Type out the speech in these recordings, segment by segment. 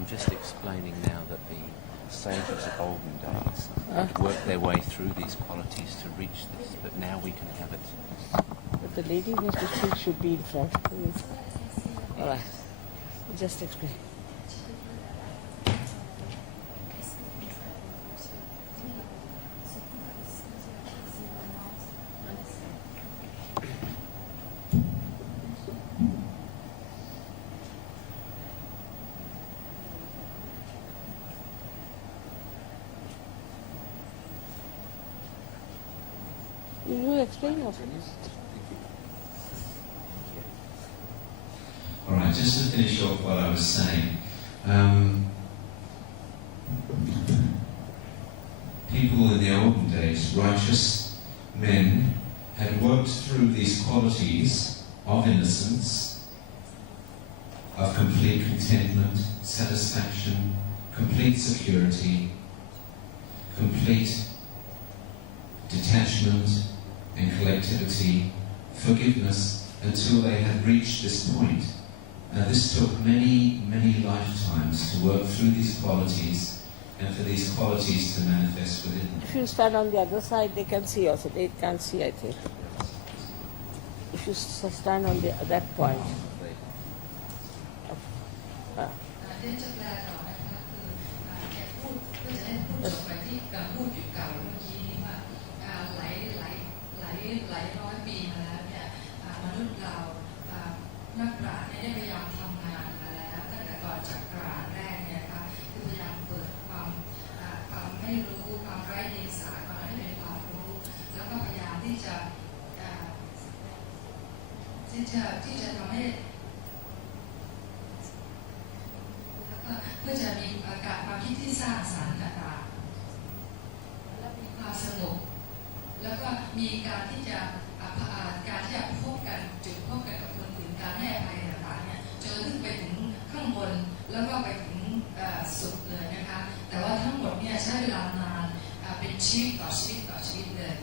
I'm just explaining now that the sages of olden days worked their way through these qualities to reach this, but now we can have it. But the lady who was to speak should be in front. All right. Just explain. You explain of it. All right, just to finish off what I was saying, people in the olden days, righteous men, had worked through these qualities of innocence, of complete contentment, satisfaction, complete security, complete detachment and collectivity, forgiveness, until they had reached this point. Now this took many, many lifetimes to work through these qualities and for these qualities to manifest within them. If you stand on the other side, they can see also. They can't see, I think. If you stand on that point. เดี๋ยวจะแปลต่อนะคะคือแกพูดเพื่อจะได้พูดจบไปที่การพูดหยุดเก่าเมื่อกี้นี้ว่าหลายร้อยปีมาแล้วเนี่ยมนุษย์เรานักปราชญ์เนี่ยได้พยายามทำงานมาแล้วตั้งแต่ก่อนจักราชแรกเนี่ยนะคะคือพยายามเปิดความไม่รู้ความไร้เดียงสาความให้เป็นความรู้แล้วก็พยายามที่จะทำให้เพื่อจะมีการความคิดที่สร้างสรรค์ต่างๆและมีความสงบแล้วก็มีการที่จะพบกันจุดพบกันกับคนอื่นการให้อภัยต่างๆเนี่ยจนขึ้นไปถึงข้างบนแล้วก็ไปถึงสุดเลยนะคะแต่ว่าทั้งหมดเนี่ยใช้เวลานานเป็นชีวิตต่อชีวิตเลย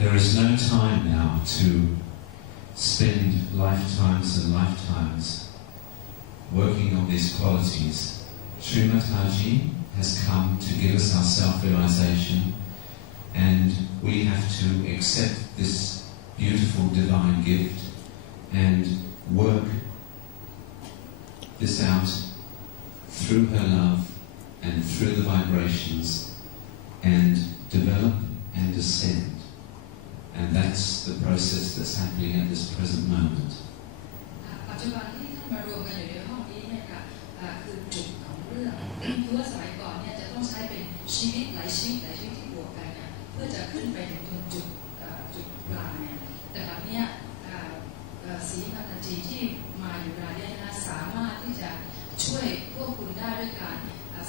There is no time now to spend lifetimes and lifetimes working on these qualities. Sri Mataji has come to give us our self-realization, and we have to accept this beautiful divine gift and work this out through her love and through the vibrations and develop and ascend. And that's the process that's happening at this present moment. ปัจจุบันที่ท่านมารวมกันอยู่ในห้องนี้เนี่ยค่ะคือจุดของเรื่องคือว่าสมัยก่อนเนี่ยจะต้องใช้เป็นชีวิตหลายชีวิตที่บวกกันเนี่ยเพื่อจะขึ้นไปถึงจุดกลางเนี่ยแต่แบบเนี้ยศรีมาตาจีที่มาอยู่รายนี้นะสามารถที่จะช่วยพวกคุณได้ด้วยการ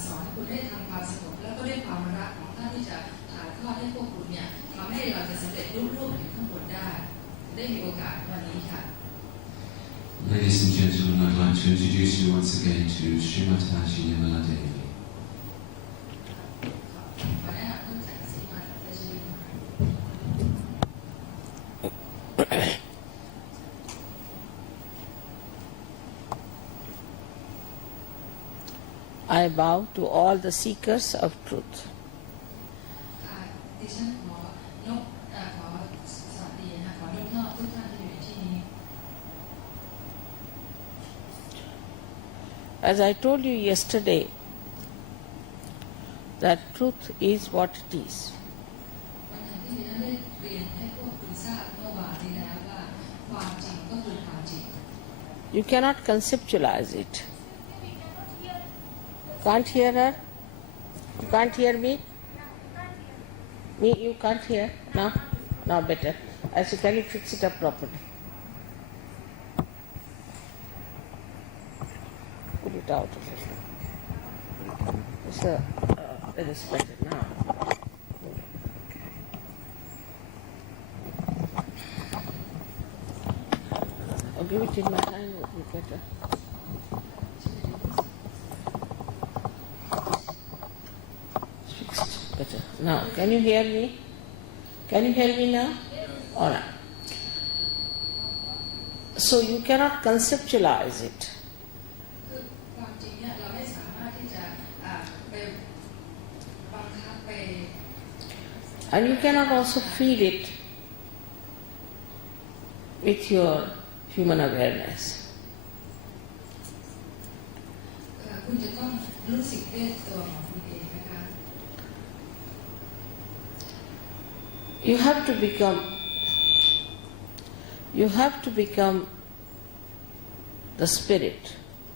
สอนให้คุณได้ทำความสงบแล้วก็ด้วยความรักของท่านที่จะถ่ายทอดให้พวกคุณเนี่ยทำให้เราจะสำเร็จรุ่งถึงข้างบนได้มีโอกาสวันนี้ค่ะ Ladies and gentlemen, I'd like to introduce you once again to Srimati Nirmala Devi. I bow to all the seekers of truth. As I told you yesterday, that truth is what it is. You cannot conceptualize it. Can't hear her? You can't hear me? Me, you can't hear? No? Now better. I said, can you fix it up properly? Pull it out of it. So, it is better now. I'll give it in my hand, would be better. Fixed better. Now, can you hear me? Can you hear me now? All right. So you cannot conceptualize it. And you cannot also feel it with your human awareness. คุณจะต้องรู้สึกด้วยตัวของคุณเองนะคะ You have to become the spirit,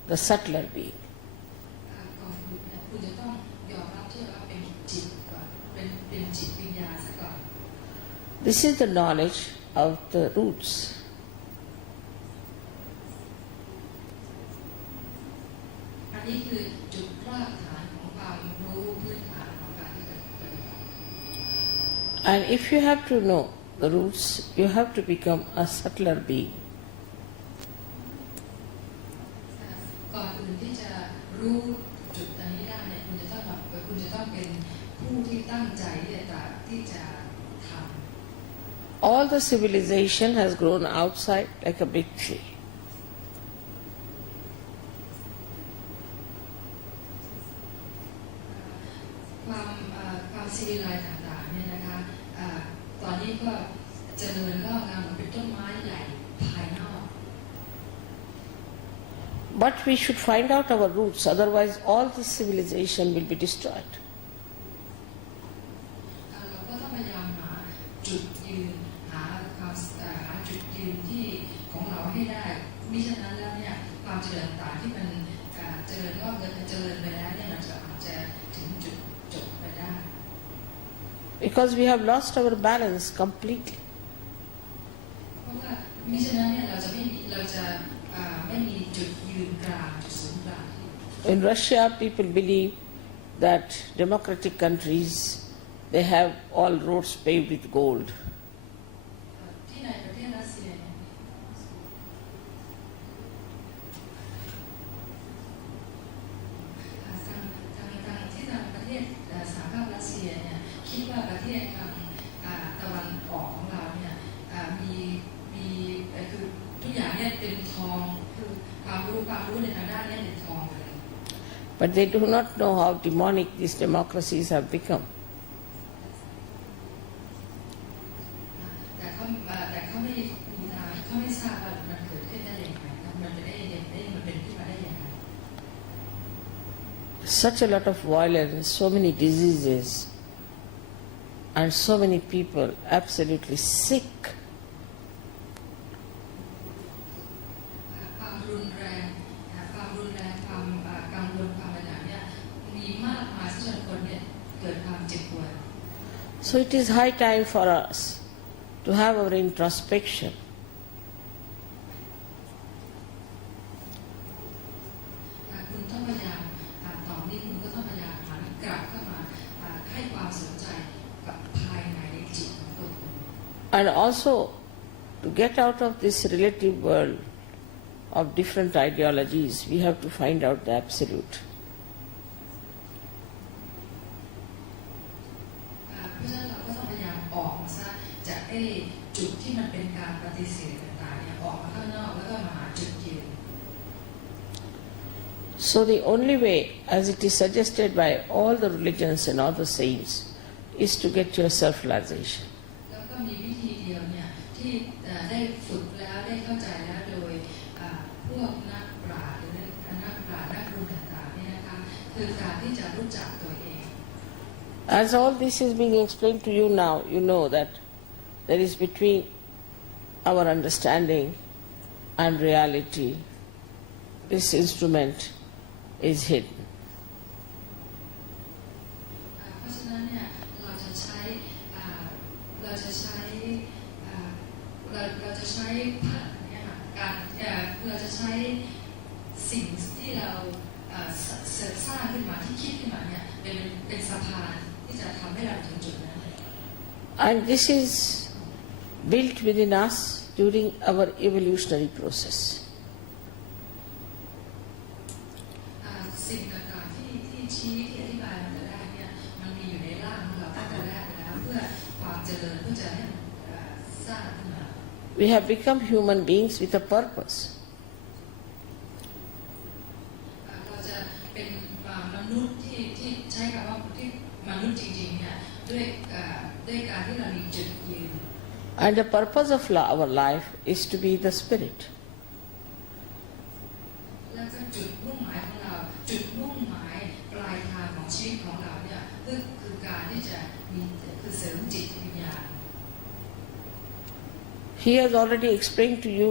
the subtler being. ก่อนอื่นเนี่ยคุณจะต้องยอมรับที่ว่าเป็นจิตก่อนเป็นจิตวิญญาณซะก่อน This is the knowledge of the roots. อันนี้คือจุดรากฐานของความรู้พื้นฐานของการที่จะปฏิบัติ And if you have to know the roots, you have to become a subtler being. ก่อนอื่นที่จะรู้จุดอันนี้ได้เนี่ยคุณจะต้องเป็นผู้ที่ตั้งใจที่จะทำ All the civilization has grown outside like a big tree. ความซีวิไลซ์ต่างๆเนี่ยนะคะตอนนี้ก็เจริญงอกงามเหมือนเป็นต้นไม้ใหญ่ภายนอก But we should find out our roots, otherwise all this civilization will be destroyed. เราก็ต้องพยายามหาจุดยืนหาจุดยืนที่ของเราให้ได้มิฉะนั้นแล้วเนี่ยความเจริญต่างที่มันเจริญงอกเงยเจริญไปแล้วเนี่ยมันอาจจะถึงจุดจบไปได้ Because we have lost our balance completely. เพราะว่ามิฉะนั้นเนี่ยเราจะไม่มีจุดยืนกลางจุดศูนย์กลาง In Russia, people believe that democratic countries, they have all roads paved with gold. ที่ในประเทศรัสเซียเนี่ยทางประเทศสหภาพรัสเซียเนี่ยคิดว่าประเทศทางตะวันออกของเราเนี่ยมีคือทุกอย่างเนี่ยเป็นทองคือความรู้ในทางด้านนี้เป็นทองเลย But they do not know how demonic these democracies have become. แต่เขาไม่มีทางเขาไม่ทราบว่ามันเกิดขึ้นได้อย่างไรมันเป็นขึ้นมาได้อย่างไร Such a lot of violence, so many diseases, and so many people absolutely sick. ความรุนแรงความกังวลความอะไรเนี่ยมีมากมายจนคนเนี่ยเกิดความเจ็บปวด So it is high time for us to have our introspection. คุณต้องพยายามต่อนี้คุณก็ต้องพยายามหันกลับเข้ามาให้ความสนใจกับภายในจิตของตัวคุณ And also to get out of this relative world of different ideologies, we have to find out the absolute. เพราะฉะนั้นเราก็ต้องพยายามออกมาซะจากจุดที่มันเป็นการปฏิเสธต่างๆเนี่ยออกมาข้างนอกแล้วก็มาหาจุดยืน So the only way, as it is suggested by all the religions and all the saints, is to get your self-realization. แล้วก็มีวิธีเดียวเนี่ยที่ได้ฝึกแล้วได้เข้าใจแล้วโดยพวกนักปราชญ์หรือนักบุญต่างๆเนี่ยนะคะคือการที่จะรู้จักตัวเอง As all this is being explained to you now, you know that there is between our understanding and reality, this instrument is hidden. เพราะฉะนั้นเนี่ยเราจะใช้เราจะใช้เนี่ยการเราจะใช้สิ่งที่เราสร้างขึ้นมาที่คิดขึ้นมาเนี่ยเป็นสะพานที่จะทำให้เราถึงจุดนั้น And this is built within us during our evolutionary process. สิ่งต่างๆที่ชี้ที่อธิบายมาแต่แรกเนี่ยมันมีอยู่ในร่างของเราตั้งแต่แรกแล้วเพื่อความเจริญเพื่อจะให้สร้างขึ้นมา We have become human beings with a purpose. เราจะเป็นมนุษย์ที่ใช้คำว่าที่มนุษย์จริงๆเนี่ยด้วย ด้วยการที่เรามีจุดยืน And the purpose of our life is to be the spirit. แล้วก็จุดมุ่งหมายของเราจุดมุ่งหมายปลายทางของชีวิตของเราเนี่ยคือการที่จะมีคือเสริมจิตวิญญาณ He has already explained to you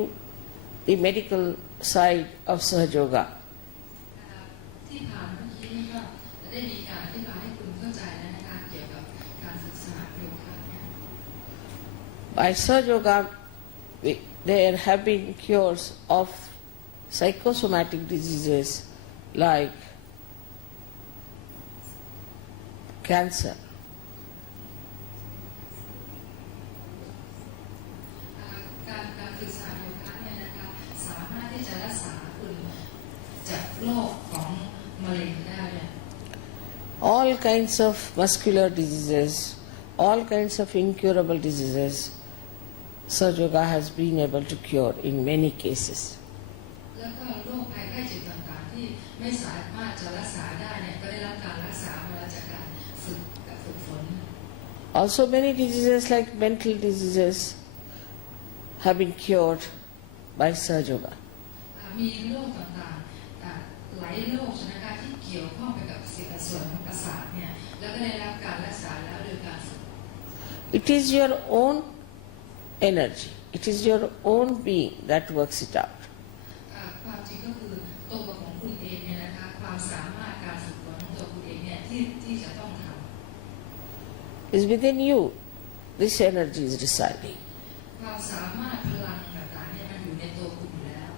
the medical side of Sahaja. ที่ผ่านเมื่อกี้นี่ก็ได้มีการอธิบายให้คุณเข้าใจแล้วนะคะเกี่ยวกับการศึกษาโยคะเนี่ย By Sahaja, there have been cures of psychosomatic diseases like cancer. การศึกษาโยคะเนี่ยนะคะสามารถที่จะรักษาคุณจากโรคของมะเร็งได้เนี่ย All kinds of muscular diseases, all kinds of incurable diseases, Sahaja has been able to cure in many cases. แล้วก็โรคภัยไข้เจ็บต่างๆที่ไม่สามารถจะรักษาได้เนี่ยก็ได้รับการรักษามาจากการฝึกฝน Also many diseases like mental diseases have been cured by Sahaja. มีโรคต่างๆหลายโรคนะคะที่เกี่ยวข้องไปกับส่วนของประสาทเนี่ยแล้วก็ได้รับการรักษาแล้วโดยการฝึก It is your own energy, it is your own being that works it out. ความจริงก็คือตัวของคุณเองเนี่ยนะคะความสามารถการฝึกฝนของตัวคุณเองเนี่ยที่จะต้องทำ It's within you, this energy is residing. ความสามารถพลังต่างๆเนี่ยมันอยู่ในตัวคุณอยู่แล้ว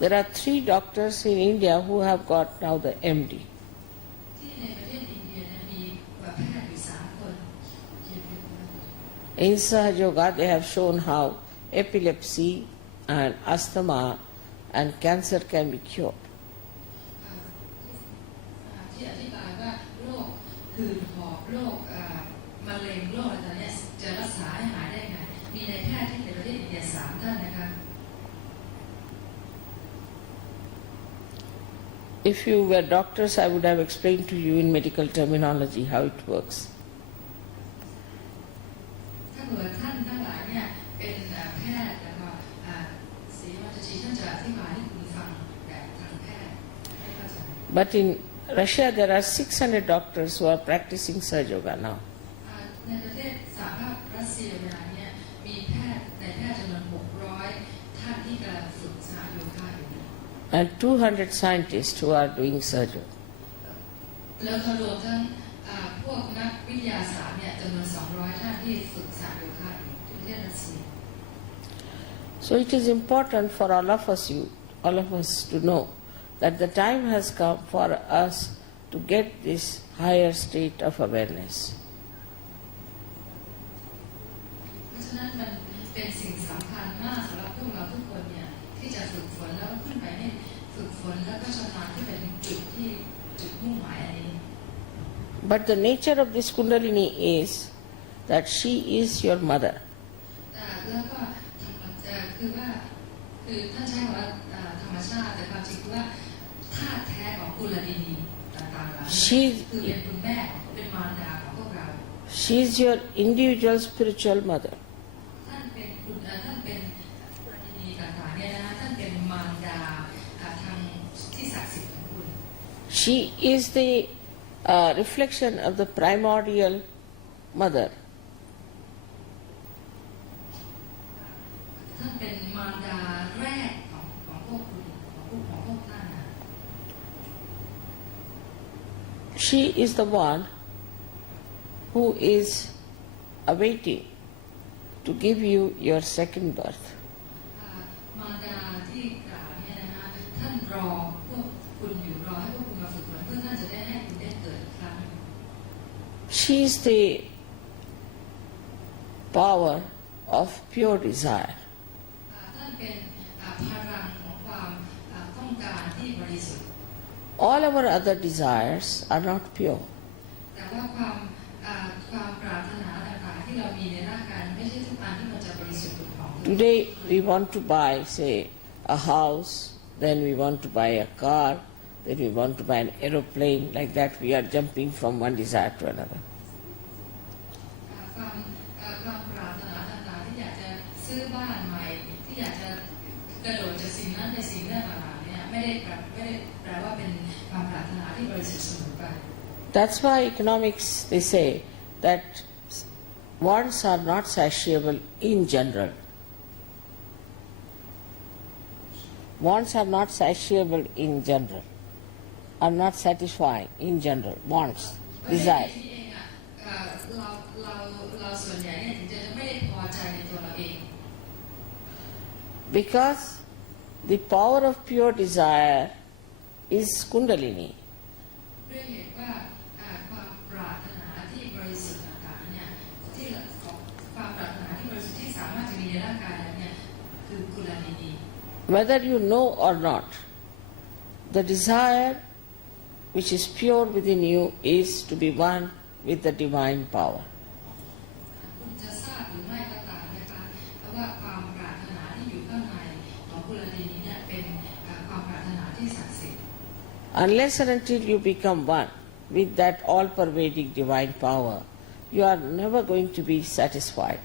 There are 3 doctors in India who have got now the MD. ที่ในประเทศอินเดียเนี่ยมีแพทย์อยู่3 คน In Sahaja, they have shown how epilepsy and asthma and cancer can be cured. ที่อธิบายว่าโรคหืดหอบโรคมะเร็งโรคอะไรต่างๆเนี่ยจะรักษาให้หายได้ไงมีนายแพทย์ที่ในประเทศอินเดีย3 ท่านนะคะ If you were doctors, I would have explained to you in medical terminology how it works. ถ้าเกิดท่านทั้งหลายเนี่ยเป็นแพทย์แล้วก็ศรีวัชชีท่านจะอธิบายให้คุณฟังแบบทางแพทย์ให้เข้าใจ But in Russia, there are 600 doctors who are practicing Sahaja now. ในประเทศสหภาพรัสเซียเวลานี้มีแพทย์ในแพทย์จำนวน600 ท่านที่กำลังฝึกสหโยคะอยู่ And 200 scientists who are doing Sahaja. แล้วก็รวมทั้งพวกนักวิทยาศาสตร์เนี่ยจำนวน200 ท่านที่ฝึกสหโยคะอยู่ที่ประเทศรัสเซีย So it is important for all of us to know that the time has come for us to get this higher state of awareness. เพราะฉะนั้นมันเป็นสิ่งสำคัญมากสำหรับพวกเราทุกคนเนี่ยที่จะฝึกฝนแล้วก็ขึ้นไปให้ฝึกฝนแล้วก็ชำนาญขึ้นไปถึงจุดมุ่งหมายอันนี้ But the nature of this Kundalini is that she is your mother. แล้วก็คือว่าคือท่านใช้คำว่าธรรมชาติแต่ความจริงคือว่าธาตุแท้ของกุลดินีต่างๆแล้วคือเป็นคุณแม่เป็นมารดาของพวกเรา She is your individual spiritual mother. ท่านเป็นกุลดินีต่างๆเนี่ยนะท่านเป็นมารดาทางที่ศักดิ์สิทธิ์ของคุณ She is the reflection of the primordial mother. ท่านเป็นมารดาแรกของพวกคุณของพวกท่านนะ She is the one who is awaiting to give you your second birth. มารดาที่กล่าวเนี่ยนะคะท่านรอพวกคุณอยู่รอให้พวกคุณมาฝึกฝนเพื่อท่านจะได้ให้คุณได้เกิดอีกครั้ง She is the power of pure desire. ท่านเป็นพลังของความต้องการที่บริสุทธิ์ All our other desires are not pure. แต่ว่าความปรารถนาต่างๆที่เรามีในร่างกายไม่ใช่ทุกอันที่มันจะบริสุทธิ์ของ Today we want to buy, say, a house, then we want to buy a car, then we want to buy an aeroplane. Like that we are jumping from one desire to another. ความปรารถนาต่างๆที่อยากจะซื้อบ้านใหม่ที่อยากจะกระโดดจากสิ่งนั้นไปสิ่งนั้นต่างๆเนี่ยไม่ได้แปลว่าเป็นความปรารถนาที่บริสุทธิ์เสมอไป That's why economics they say that wants are not satiable in general. Wants are not satiable in general, are not satisfying in general. Wants, desire. เราส่วนใหญ่เนี่ยถึงจะไม่ได้พอใจในตัวเราเอง Because the power of pure desire is Kundalini. ด้วยเหตุว่าความปรารถนาที่บริสุทธิ์ต่างๆเนี่ยที่ความปรารถนาที่บริสุทธิ์ที่สามารถจะมีในร่างกายนั้นเนี่ยคือกุลาลินี Whether you know or not, the desire which is pure within you is to be one with the divine power. คุณจะทราบหรือไม่ก็ตามนะคะว่าความปรารถนาที่อยู่ข้างในของกุลาลินีเนี่ยเป็นความปรารถนาที่ศักดิ์สิทธิ์ Unless and until you become one with that all-pervading divine power, you are never going to be satisfied.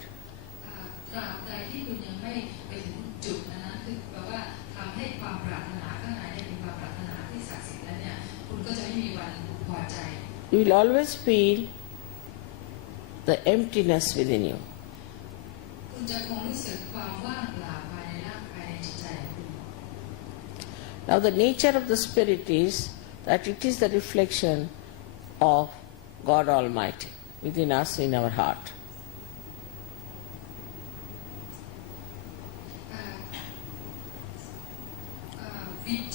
ตราบใดที่คุณยังไม่ไปถึงจุดนั้นคือแปลว่าทำให้ความปรารถนาข้างในเป็นความปรารถนาที่ศักดิ์สิทธิ์แล้วเนี่ยคุณก็จะไม่มีวันพอใจ You will always feel the emptiness within you. คุณจะคงรู้สึกความว่างเปล่าภายในร่างกายในจิตใจของคุณ Now the nature of the spirit is that it is the reflection of God Almighty within us in our heart.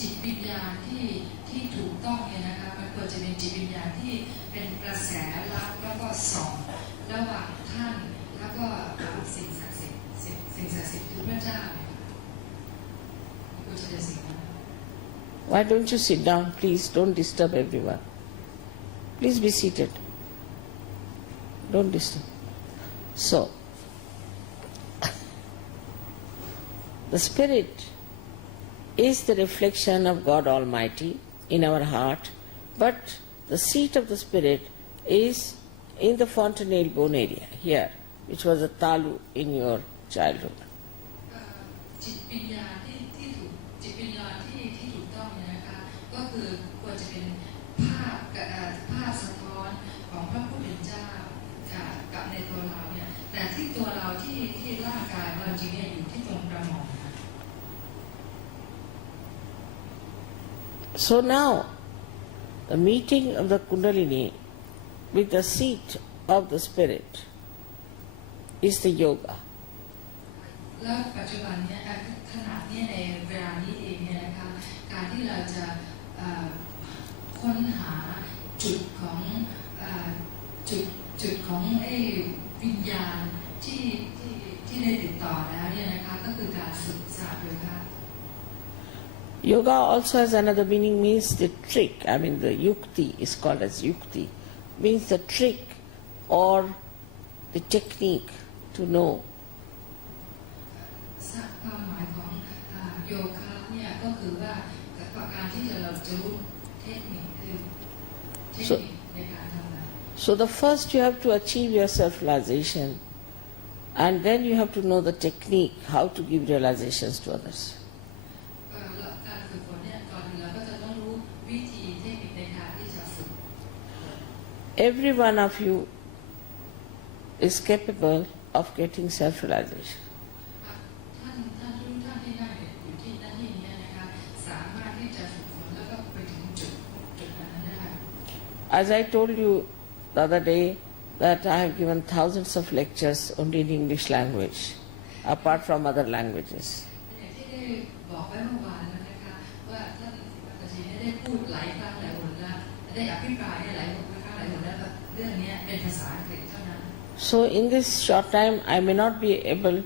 จิตวิญญาณที่ถูกต้องเนี่ยนะคะมันควรจะเป็นจิตวิญญาณที่เป็นกระแสรับแล้วก็ส่องระหว่างท่านแล้วก็สิ่งศักดิ์สิทธิ์คือพระเจ้าควรจะเป็นสิ่งนั้น Why don't you sit down, please? Don't disturb everyone. Please be seated. Don't disturb. So, the spirit is the reflection of God Almighty in our heart, but the seat of the spirit is in the fontanelle bone area here, which was a talu in your childhood. จิตวิญญาณที่ถูกจิตวิญญาณที่ถูกต้องเนี่ยนะคะก็คือควรจะเป็นภาพสะท้อนของพระผู้เป็นเจ้ากับในตัวเราเนี่ยแต่ที่ตัวเราที่ร่างกายเราจริงเนี่ยอยู่ที่ตรงกระหม่อม So now, the meeting of the Kundalini with the seat of the spirit is the yoga. แล้วปัจจุบันเนี่ยขณะนี้ในเวลานี้เองเนี่ยนะคะการที่เราจะค้นหาจุดของไอ้วิญญาณที่ได้ติดต่อแล้วเนี่ยนะคะก็คือการฝึกสหโยคะ Yoga also has another meaning, means the trick. I mean, the yukti is called as yukti, means the trick or the technique to know. ความหมายของโยคะเนี่ยก็คือว่าการที่เราจะรู้เทคนิคคือเทคนิคในการทำงาน So the first you have to achieve your self-realization, and then you have to know the technique, how to give realizations to others. การฝึกฝนเนี่ยก่อนอื่นเราก็จะต้องรู้วิธีเทคนิคในการที่จะฝึก Every one of you is capable of getting self-realization. ท่านที่นั่งอยู่ที่นั่นที่นี้นะคะสามารถที่จะฝึกฝนแล้วก็ไปถึงจุดนั้นได้ As I told you the other day that I have given thousands of lectures only in English language, apart from other languages. อย่างที่ได้บอกไว้เมื่อวานแล้วนะคะว่าท่านปฏิชีได้พูดหลายครั้งหลายหนแล้วได้อภิปรายหลายครั้งหลายหนแล้วเรื่องนี้เป็นภาษาอังกฤษเท่านั้น So in this short time, I may not be able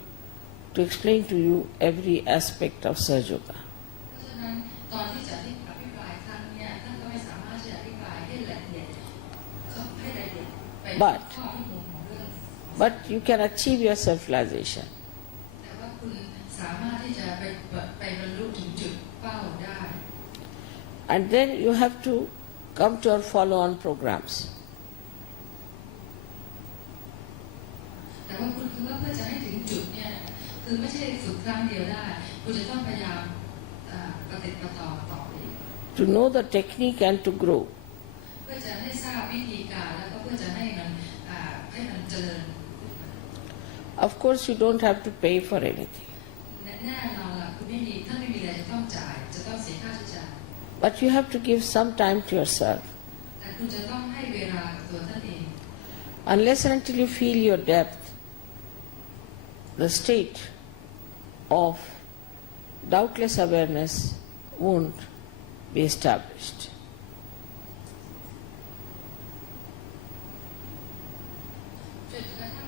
to explain to you every aspect of Sahaja Yoga. เพราะฉะนั้นตอนที่จะอภิปรายครั้งนี้ท่านก็ไม่สามารถที่จะอภิปรายให้ละเอียดไปข้อทุกมุมของเรื่อง But you can achieve your self-realization. แต่ว่าคุณสามารถที่จะไปบรรลุถึงจุดเป้าได้ And then you have to come to our follow-on programs. คือไม่ใช่ฝึกครั้งเดียวได้คุณจะต้องพยายามปฏิบัติต่อไป to know the technique and to grow. เพื่อจะให้ทราบวิธีการแล้วก็เพื่อจะให้มันเจริญ Of course, you don't have to pay for anything, แน่นอนล่ะคุณไม่มีถ้าไม่มีอะไรจะต้องจ่ายจะต้องเสียค่าใช้จ่าย but you have to give some time to yourself. แต่คุณจะต้องให้เวลากับตัวท่านเอง Unless and until you feel your depth, the state of doubtless awareness won't be established. จนกระทั่ง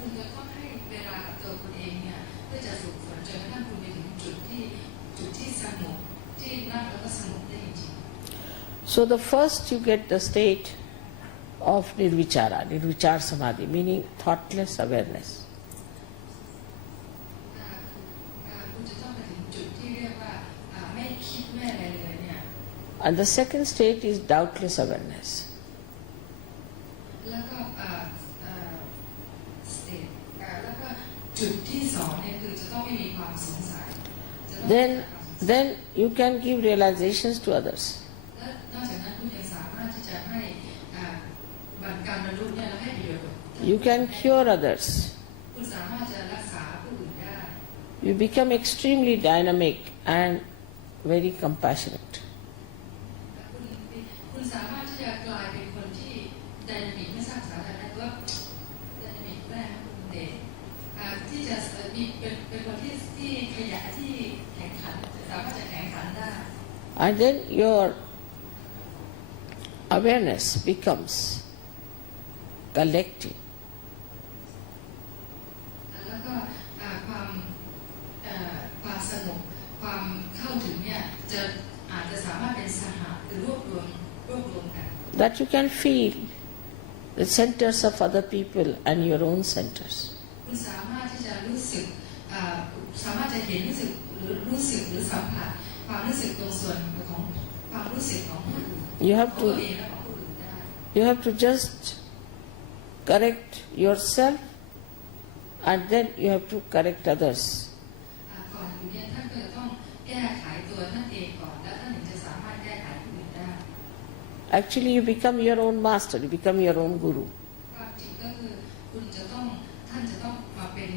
คุณจะต้องให้เวลากับตัวคุณเองเนี่ยเพื่อจะฝึกฝนจนกระทั่งคุณไปถึงจุดที่สงบที่นั่งแล้วก็สงบได้จริง So the first you get the state of nirvichara samadhi, meaning thoughtless awareness. คุณจะต้องไปถึงจุดที่เรียกว่าไม่คิดไม่อะไรเลยเนี่ย And the second state is doubtless awareness. แล้วก็สเตจแล้วก็จุดที่สองเนี่ยคือจะต้องไม่มีความสงสัย Then you can give realizations to others. และนอกจากนั้นคุณยังสามารถที่จะให้การบรรลุเนี่ยเราให้ประโยชน์ You can cure others. คุณสามารถจะรักษาผู้อื่นได้ You become extremely dynamic and very compassionate. คุณสามารถที่จะกลายเป็นคนที่ไดนามิกไม่ทราบภาษาไทยนะว่าไดนามิกได้นะคุณเดชที่จะมีเป็นคนที่ขยายที่แข่งขันสามารถจะแข่งขันได้ And then your awareness becomes collective. แล้วก็ความสงบความเข้าถึงเนี่ยอาจจะสามารถเป็นสหะหรือรวบรวมกัน That you can feel the centers of other people and your own centers. คุณสามารถที่จะรู้สึกสามารถจะเห็นรู้สึกหรือสัมผัสความรู้สึกตรงส่วนของความรู้สึกของผู้อื่น You have ของตัวเองและของผู้อื่นได้ You have to just correct yourself and then you have to correct others. ก่อนอื่นเนี่ยท่านก็จะต้องแก้ไขตัวท่านเองก่อนแล้วท่านถึงจะสามารถแก้ไขผู้อื่นได้ Actually, you become your own master, you become your own guru. ความจริงก็คือท่านจะต้องมาเป็น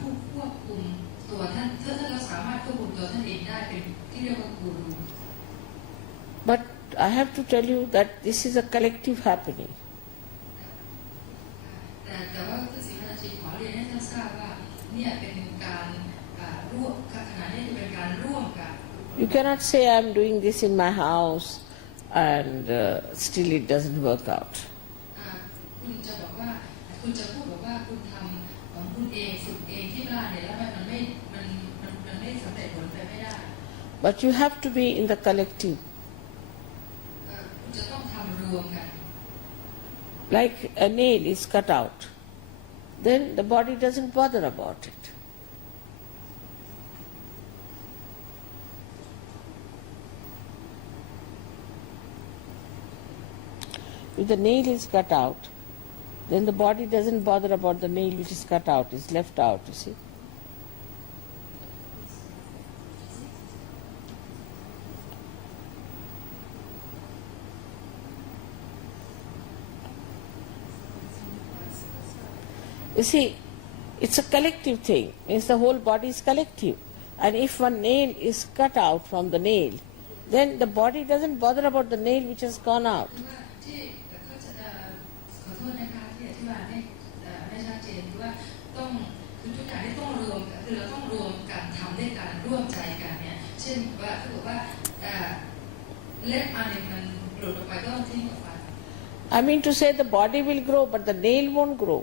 ผู้ควบคุมตัวท่านถ้าเราสามารถควบคุมตัวท่านเองได้เป็นที่เรียกว่ากูรู But I have to tell you that this is a collective happening. แต่ว่าคือศรีราชีขอเรียนให้ท่านทราบว่าเนี่ยเป็นการร่วมขณะนี้จะเป็นการร่วมกัน You cannot say I'm doing this in my house and still it doesn't work out. คุณจะบอกว่าคุณจะพูดบอกว่าคุณทำของคุณเองฝึกเองที่บ้านเนี่ยแล้วมันไม่สำเร็จผลไปไม่ได้ But you have to be in the collective. คุณจะต้องทำรวมกัน Like a nail is cut out, then the body doesn't bother about it. If the nail is cut out, then the body doesn't bother about the nail which is cut out, it's left out, you see. You see, it's a collective thing, means the whole body is collective. And if one nail is cut out from the nail, then the body doesn't bother about the nail which has gone out. ที่เขาจะขอโทษนะคะที่อธิบายไม่ชัดเจนคือว่าต้องคือทุกอย่างที่ต้องรวมคือเราต้องรวมกันทำด้วยกันร่วมใจกันเนี่ยเช่นว่าถ้าบอกว่าเล็บอันนึงมันหลุดออกไปก็ต้องทิ้งออกไป I mean to say the body will grow, but the nail won't grow.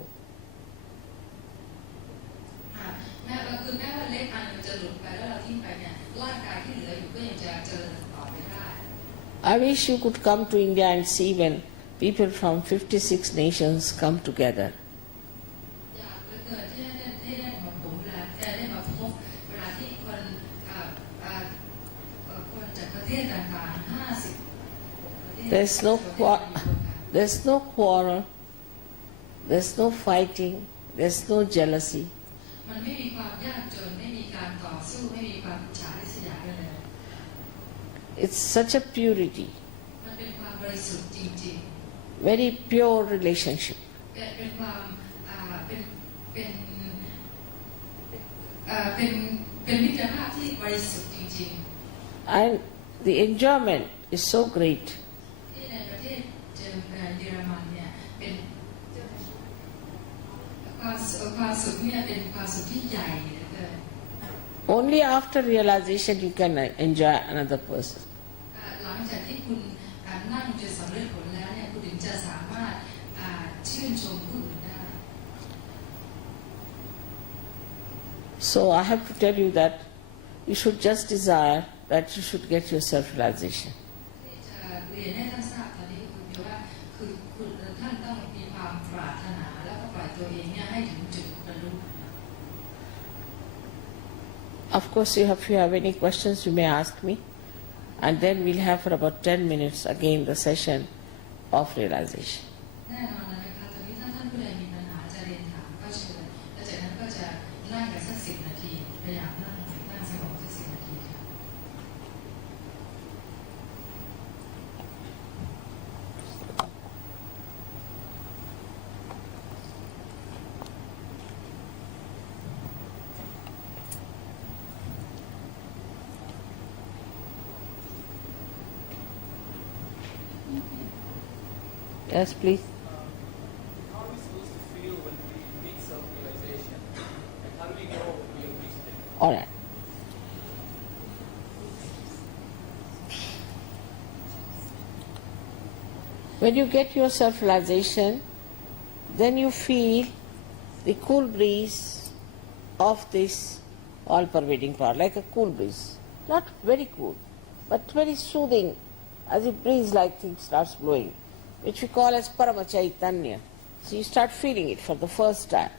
แม้ว่าเล็บอันนึงจะหลุดไปแล้วเราทิ้งไปเนี่ยร่างกายที่เหลืออยู่ก็ยังจะเจริญต่อไปได้ I wish you could come to India and see when people from 56 nations come together. อยากเหลือเกินที่ได้มาผมเวลาได้มาพบเวลาที่คนจากประเทศต่างๆ50 There's no quarrel, there's no fighting, there's no jealousy. มันไม่มีความยาก It's such a purity, มันเป็นความบริสุทธิ์จริง very pure relationship. ๆเป็นความเป็นเป็นเป็นมิตรภาพที่บริสุทธิ์จริง And the enjoyment is so great. ๆที่ในประเทศเยอรมันเนี่ยเป็นความสุขเนี่ยเป็นความสุขที่ใหญ่เหลือเกิน Only after realization you can enjoy another person. หลังจากที่คุณนั่งจนสำเร็จผลแล้วเนี่ยคุณถึงจะสามารถชื่นชมผู้อื่นได้ So I have to tell you that you should just desire that you should get your self-realization. ที่จะเรียนให้ท่านทราบตอนนี้คือเพียงว่าคือคุณท่านต้องมีความปรารถนาแล้วก็ปล่อยตัวเองเนี่ยให้ถึงจุดบรรลุ Of course, if you have any questions, you may ask me. And then we'll have for about 10 minutes again the session of realization. แน่นอนนะคะตอนนี้ถ้าท่านผู้ใดมีปัญหาจะเรียนถามก็เชิญแล้วจากนั้นก็จะนั่งกันสัก10 นาทีพยายามนั่งสงบสัก10 นาทีค่ะ Yes, please. How are we supposed to feel when we reach self-realization? And how do we know when we have reached it? All right. When you get your self-realization, then you feel the cool breeze of this all-pervading power, like a cool breeze. Not very cool, but very soothing, as a breeze-like thing starts blowing, which we call as Paramachaitanya. So you start feeling it for the first time.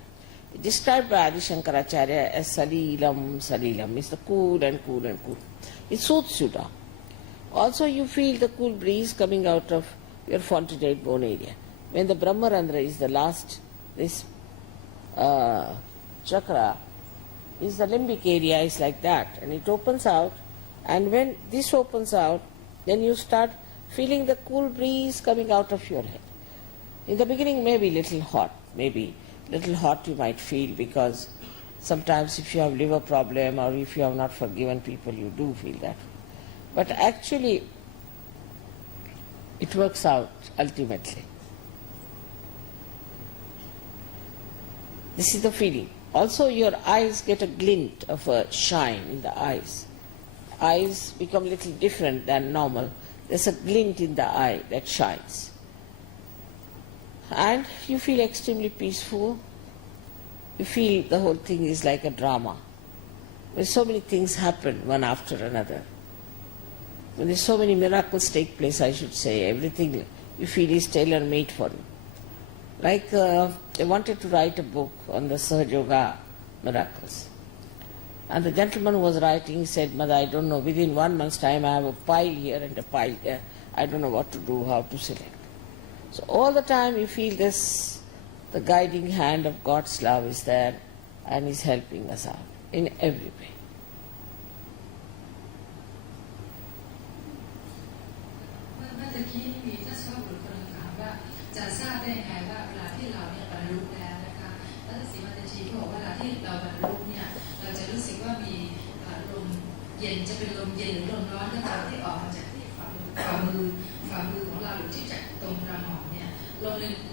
It's described by Adi Shankaracharya as Salilam, Salilam. It's the cool and cool and cool. It soothes you down. Also you feel the cool breeze coming out of your fontanate bone area. When the Brahmarandra is the last, this chakra, is the limbic area is like that, and it opens out, and when this opens out, then you start feeling the cool breeze coming out of your head. In the beginning maybe little hot you might feel, because sometimes if you have liver problem or if you have not forgiven people, you do feel that. But actually it works out ultimately. This is the feeling. Also your eyes get a glint of a shine in the eyes. Eyes become a little different than normal. There's a glint in the eye that shines. And you feel extremely peaceful. You feel the whole thing is like a drama, where so many things happen one after another. When there's so many miracles take place, I should say, everything you feel is tailor-made for you. Like they wanted to write a book on the Sahaja Yoga miracles. And the gentleman who was writing, he said, Mother, I don't know, within 1 month's time I have a pile here and a pile there. I don't know what to do, how to select. So all the time you feel this, the guiding hand of God's love is there and is helping us out in every way. เมื่อตะกี้นี่มีท่านสุภาพบุรุษคนหนึ่งถามว่าจะทราบได้ยังไงว่าเวลาที่เราเนี่ยบรรลุแล้วนะคะแล้วท่านศรีมาตชีก็บอกว่าเวลาที่เราบรรลุเนี่ยเราจะรู้สึกว่ามีลมเย็นจะเป็นลมเย็นหรือลมร้อนก็ตามที่ออกมาจากที่ฝ่ามือของเราหรือที่จากตรงกระหม่อมเนี่ย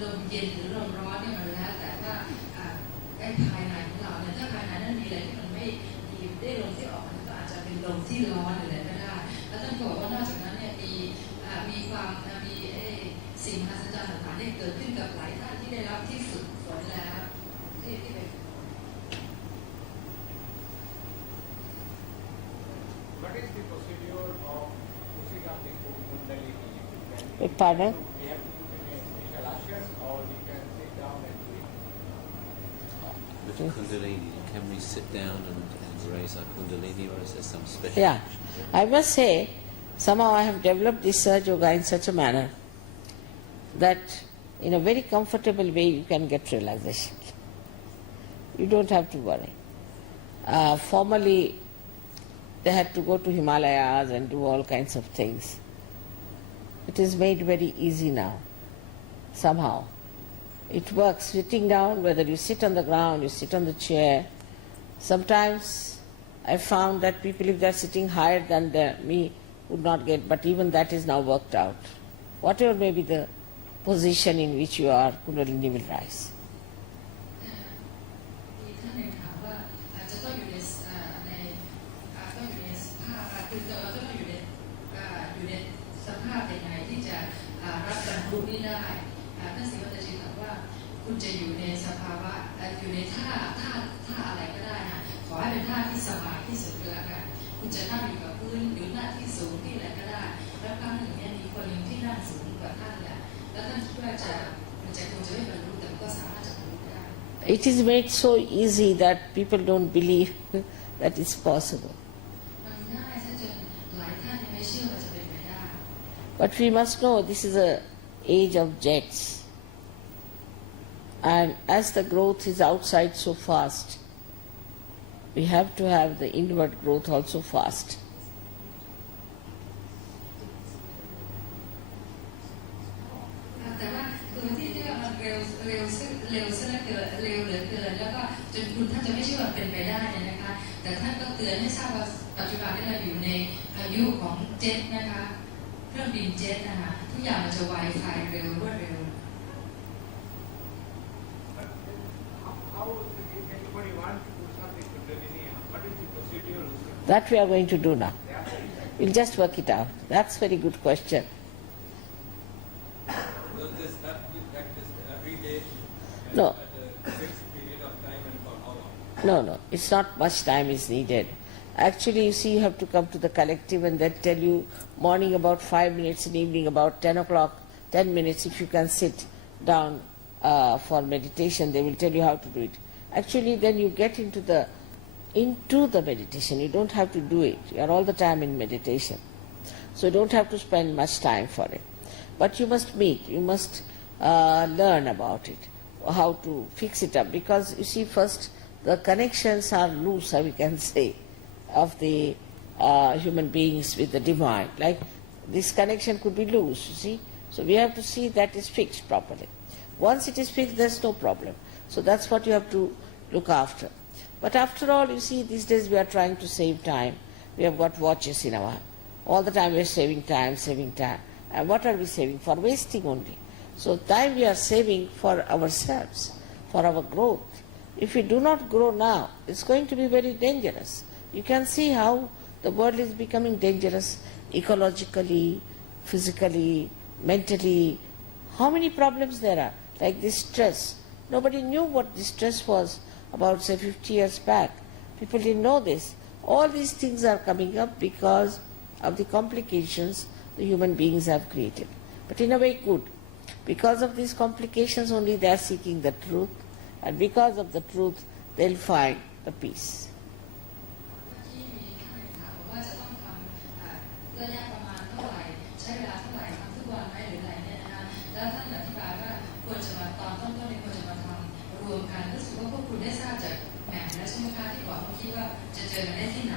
ลมเย็นหรือลมร้อนเนี่ยมันแล้วแต่ว่าไอ้ภายในของเราเนี่ยถ้าภายในนั้นมีอะไรที่มันไม่ดีได้ลมที่ออกมาก็อาจจะเป็นลมที่ร้อนหรืออะไรก็ได้แล้วท่านบอกว่านอกจากนั้นเนี่ยมีความมีสิ่งมหัศจรรย์ต่างๆที่เกิดขึ้นกับหลายท่านที่ได้รับที่ฝึกฝนแล้วที่เป็น What is the procedure of pushing up the Kundalini? Pardon? We have to put in a special ashes, or we can sit down and do it. With Kundalini, can we sit down and raise our Kundalini, or is there some special? Yeah, I must say, somehow I have developed this Sahaja Yoga in such a manner that in a very comfortable way you can get realization. You don't have to worry. Formerly, they had to go to Himalayas and do all kinds of things. It is made very easy now, somehow. It works sitting down, whether you sit on the ground, you sit on the chair. Sometimes I found that people, if they are sitting higher than me, would not get, but even that is now worked out. Whatever may be the position in which you are, Kundalini will rise. มีท่านหนึ่งถามว่าจะต้องอยู่ในต้องอยู่ในสภาพคือเราจะต้องอยู่ในสภาพยังไงที่จะรับการรู้นี้ได้ท่านศิวตจิตถามว่าคุณจะอยู่ในสภาวะอยู่ในท่าอะไรก็ได้นะขอให้เป็นท่าที่สบายที่สุดก็แล้วกันคุณจะนั่งอยู่กับพื้นหรือหน้าที่สูงที่อะไรก็ได้แล้วครั้งหนึ่งเนี่ยมีคนหนึ่งที่นั่งสูงกว่าท่านแหละแล้วท่านคิดว่ามันจะคงจะไม่บรรลุแต่ก็สามารถจะบรรลุได้ It is made so easy that people don't believe that it's possible. มันง่ายซะจนหลายท่านไม่เชื่อว่าจะเป็นไปได้ But we must know this is an age of jets. And as the growth is outside so fast, we have to have the inward growth also fast. แต่ว่าคือที่ว่ามันเร็วซะเหลือเกินเร็วเหลือเกินแล้วก็จนคุณท่านจะไม่เชื่อว่าเป็นไปได้เนี่ยนะคะแต่ท่านก็เตือนให้ทราบว่าปัจจุบันนี้เราอยู่ในอายุของเจ็ตนะคะเครื่องบินเจ็ตนะคะทุกอย่างมันจะไวไฟเร็วรวดเร็ว How if anybody wants to do something Kundalini, what is the procedure? That we are going to do now. We'll just work it out. That's a very good question. Does this have to be practiced every day and No. at a fixed period of time and for how long? No, it's not much time is needed. Actually, you see, you have to come to the collective and they tell you morning about 5 minutes and evening about 10 o'clock, 10 minutes if you can sit down for meditation, they will tell you how to do it. Actually, then you get into the meditation. You don't have to do it. You are all the time in meditation. So you don't have to spend much time for it. But you must meet, you must learn about it, how to fix it up. Because you see, first, the connections are loose, we can say, of the human beings with the divine. Like this connection could be loose, you see. So we have to see that is fixed properly. Once it is fixed, there's no problem. So that's what you have to look after. But after all, you see, these days we are trying to save time. We have got watches in our, all the time we are saving time. And what are we saving? For wasting only. So time we are saving for ourselves, for our growth. If we do not grow now, it's going to be very dangerous. You can see how the world is becoming dangerous ecologically, physically, mentally. How many problems there are? Like this stress. Nobody knew what this stress was about, say, 50 years back. People didn't know this. All these things are coming up because of the complications the human beings have created. But in a way good. Because of these complications only they are seeking the truth, and because of the truth they'll find the peace. ที่มีท่านถามว่าจะต้องทำระยะประมาณเท่าไหร่ใช้เวลาเท่าไหร่ทำทุกวันไหมหรืออะไรเนี่ยนะคะแล้วท่านอธิบายว่าควรจะมาตอนต้นๆควรจะมาทำรวมกันรู้สึกว่าพวกคุณได้ทราบจากแหม่มแล้วใช่ไหมคะที่บอกเมื่อกี้ว่าจะเจอกันได้ที่ไหน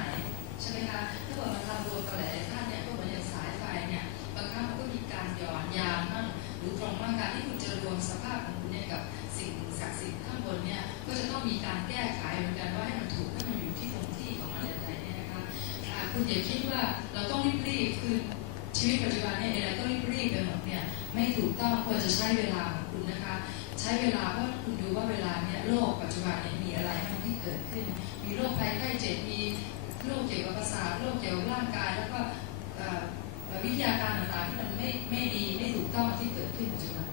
ใช่ไหมคะถ้าเกิดมาทำรวมกันหลายๆท่านเนี่ยก็เหมือนอย่างสายไฟเนี่ยบางครั้งมันก็มีการหย่อนยานมั่งหรือตรงมั่งการที่คุณจะรวมสภาพของคุณเนี่ยกับสิ่งศักดิ์สิทธิ์ข้างบนเนี่ยก็จะต้องมีการแก้ไขเหมือนกันว่าให้มันถูกให้มันอยู่ที่ตรงที่ของมันอะไรเนี่ยนะคะคุณอย่าคิดว่าเราต้องรีบคือชีวิตปัจจุบันเนี่ยอะไรก็รีบไปหมดเนี่ยไม่ถูกต้องควรจะใช้เวลาของคุณนะคะใช้เวลาเพราะคุณดูว่าเวลาเนี่ยโลกปัจจุบันเนี่ยมีอะไรบ้างที่เกิดขึ้นมีโรคภัยไข้เจ็บมีโรคเกี่ยวกับประสาทโรคเกี่ยวกับร่างกายแล้วก็วิทยาการต่างๆที่มันไม่ดีไม่ถูกต้องที่เกิดขึ้นปัจจุบัน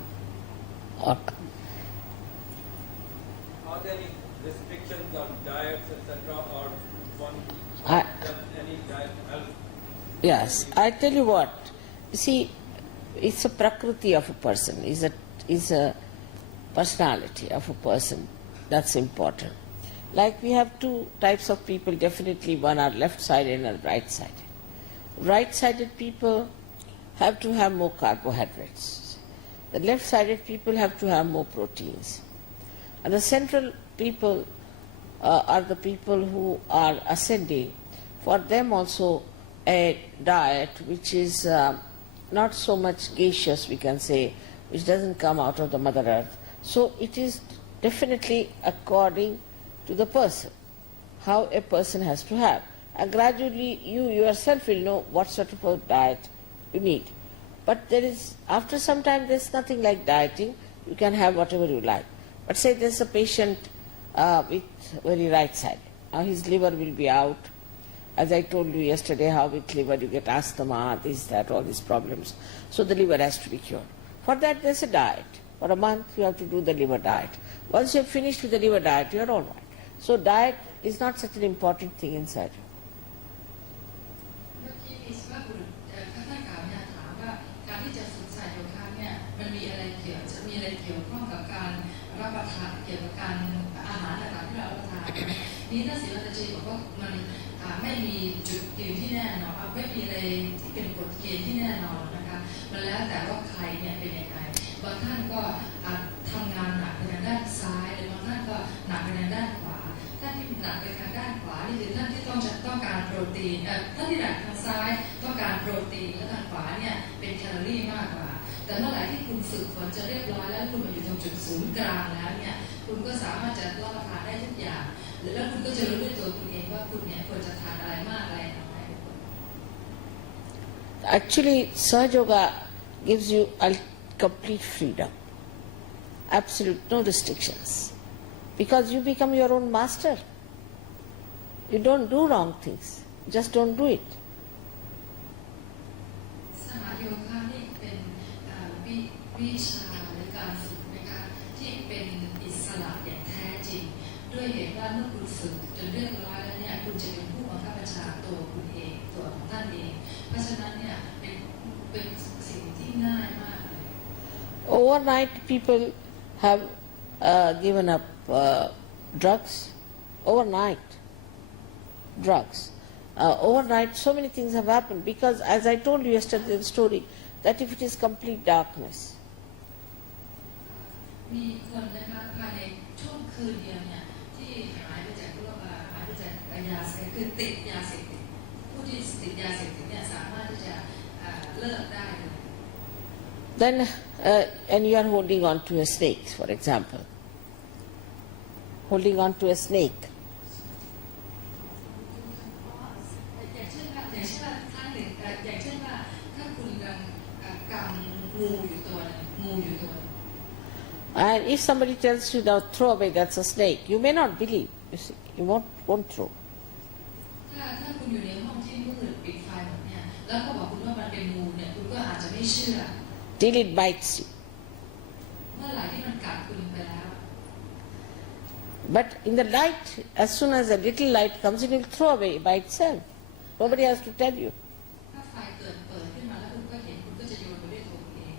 Are there any restrictions on diets, etc., or one any diet help? Yes, I tell you what. You see, it's a prakriti of a person, is a personality of a person. That's important. Like we have two types of people, definitely one are left-sided and right-sided. Right-sided people have to have more carbohydrates. The left-sided people have to have more proteins. And the central people are the people who are ascending, for them also a diet which is not so much gaseous, we can say, which doesn't come out of the Mother Earth. So it is definitely according to the person, how a person has to have. And gradually you yourself will know what sort of a diet you need. But there is, after some time, there's nothing like dieting. You can have whatever you like. But say there's a patient with very right side. Now his liver will be out. As I told you yesterday, how with liver you get asthma, this, that, all these problems. So the liver has to be cured. For that there's a diet. For a month you have to do the liver diet. Once you're finished with the liver diet, you're all right. So diet is not such an important thing in surgery. เมื่อกี้มีสุภาพบุรุษท่านกล่าวเนี่ยถามว่าการที่จะฝึกสายโยคะเนี่ยมันมีอะไรเกี่ยวข้องกับการรับประทานเกี่ยวกับการอาหารต่างๆที่เรารับประทานนี้ท่านศิลปาจารย์บอกว่ามันไม่มีจุดเกณฑ์ที่แน่นอนไม่มีอะไรที่เป็นกฎเกณฑ์ที่แน่นอนนะคะมันแล้วแต่ว่าใครเนี่ยเป็นยังไงบางท่านก็ทำงานหนักไปทางด้านซ้ายหรือบางท่านก็หนักไปทางด้านขวาท่านที่หนักไปทางด้านขวานี่คือท่านที่ต้องการโปรตีนท่านที่หนักทางซ้ายต้องการโปรตีนและทางขวาเนี่ยเป็นแคลอรี่มากกว่าแต่เมื่อไหร่ที่คุณฝึกฝนจะเรียบร้อยแล้วคุณมาอยู่ตรงจุดศูนย์กลางแล้วเนี่ยคุณก็สามารถจะรับประทานได้ทุกอย่างแล้วคุณก็จะรู้ด้วยตัวคุณเองว่าคุณเนี่ยควรจะทานอะไรมากอะไรน้อย Actually, Sahaja Yoga gives you a complete freedom, absolute no restrictions, because you become your own master. You don't do wrong things, just don't do it. สหโยคะนี่เป็นวิชาหรือการฝึกนะคะที่เป็นอิสระอย่างแท้จริงด้วยเหตุว่าเมื่อคุณฝึกจนเรียบร้อยแล้วเนี่ยคุณจะเป็นผู้บังคับบัญชาตัวคุณเองตัวของท่านเองเพราะฉะนั้นเนี่ยเป็นสิ่งที่ง่ายมากเลย Overnight, people have given up drugs. Overnight, drugs. Overnight, so many things have happened because, as I told you yesterday in the story, that if it is complete darkness, มีคนนะคะภายในช่วงคืนเดียวเนี่ยที่หายไปจากโรคหายไปจากยาเสพคือติดยาเสพติดผู้ที่ติดยาเสพติดเนี่ยสามารถที่จะเลิกได้เลย then and you are holding on to a snake, for example, holding on to a snake. อย่างเช่นว่าท่านหนึ่งอย่างเช่นว่าถ้าคุณกำงูอยู่ตัวนึงงูอยู่ตัว And if somebody tells you now throw away, that's a snake, you may not believe. You see, you won't throw. ถ้าคุณอยู่ในห้องที่มืดปิดไฟหมดเนี่ยแล้วก็บอกคุณว่ามันเป็นงูเนี่ยคุณก็อาจจะไม่เชื่อ Till it bites you. เมื่อไหร่ที่มันกัดคุณไปแล้ว But in the light, as soon as a little light comes, it will throw away by itself. Nobody has to tell you. ถ้าไฟเปิดขึ้นมาแล้วคุณก็เห็นคุณก็จะโยนไปด้วยตัวคุณเอง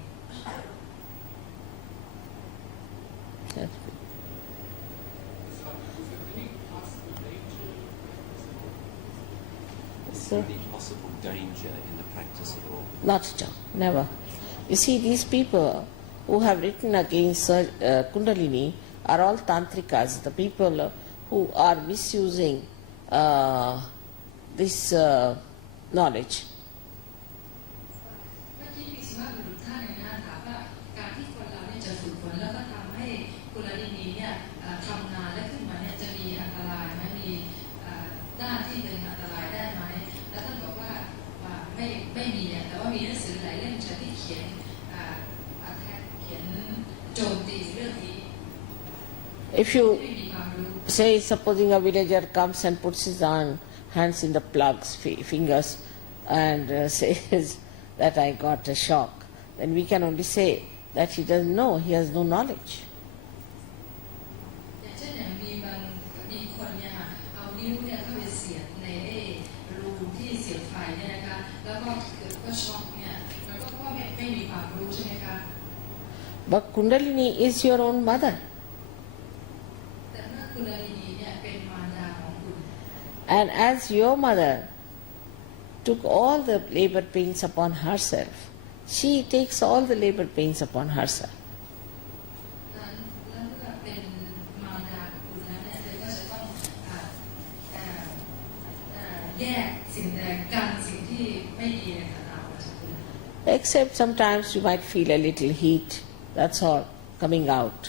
That's good. Is there any possible danger in the practice at all? Not at all, never. You see, these people who have written against Kundalini are all tantrikas, the people who are misusing this knowledge. เมื่อกี้มีสุภาพบุรุษท่านหนึ่งนะถามว่าการที่คนเราเนี่ยจะฝึกฝนแล้วก็ทำให้กุลลินีเนี่ยทำงานและขึ้นมาเนี่ยจะมีอันตรายไหมมีด้านที่เป็นอันตรายได้ไหมแล้วท่านบอกว่าไม่มีแต่ว่ามีหนังสือหลายเล่มที่เขียนโจมตีเรื่องนี้ If you ไม่มีความรู้ say, supposing a villager comes and puts his hands in the plugs, fingers, and says that I got a shock, then we can only say that he doesn't know, he has no knowledge. อย่างเช่นอย่างมีคนเนี่ยเอานิ้วเนี่ยเข้าไปเสียบในรูที่เสียบไฟเนี่ยนะคะแล้วก็เกิดก็ช็อกเนี่ยมันก็เพราะไม่มีความรู้ใช่ไหมคะ But Kundalini is your own mother. แต่เมื่อกุลลินีเนี่ยเป็นมารดาของคุณ And as your mother took all the labor pains upon herself, she takes all the labor pains upon herself. แล้วเมื่อเป็นมารดาของคุณแล้วเนี่ยเธอก็จะต้องแยก except sometimes you might feel a little heat, that's all, coming out.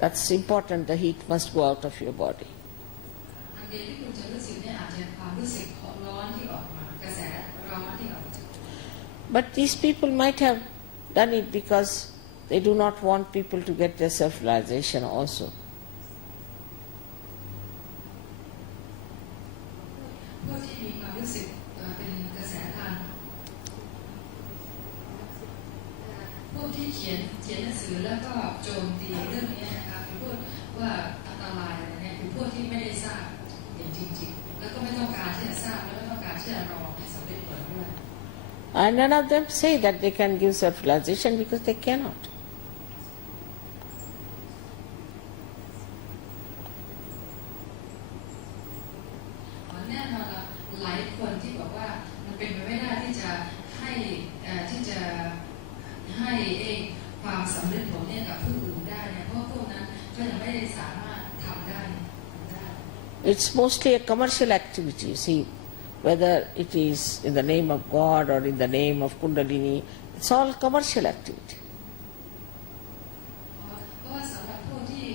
That's important, the heat must go out of your body. อันเดียวที่คุณจะรู้สึกเนี่ยอาจจะความรู้สึกร้อนที่ออกมากระแสร้อนที่ออก But these people might have done it because they do not want people to get their self-realization also. พวกที่มีความรู้สึกเป็นกระแสทางพวกที่เขียนหนังสือแล้วก็โจมตีเรื่องนี้นะคะคือพวกว่าอันตรายอะไรเนี่ยคือพวกที่ไม่ได้ทราบอย่างจริงๆแล้วก็ไม่ต้องการที่จะทราบแล้วไม่ต้องการที่จะรอให้สำเร็จผลด้วย And none of them say that they can give self-realization because they cannot. แน่นอนหลายคนที่บอกว่ามันเป็นไปไม่ได้ที่จะให้ความสำเร็จผลเนี่ยกับผู้อื่นได้เนี่ยเพราะพวกนั้นก็ยังไม่ได้สามารถทำได้ It's mostly a commercial activity, you see, whether it is in the name of God or in the name of Kundalini, it's all commercial activity. เพราะว่าสำหรับพวกที่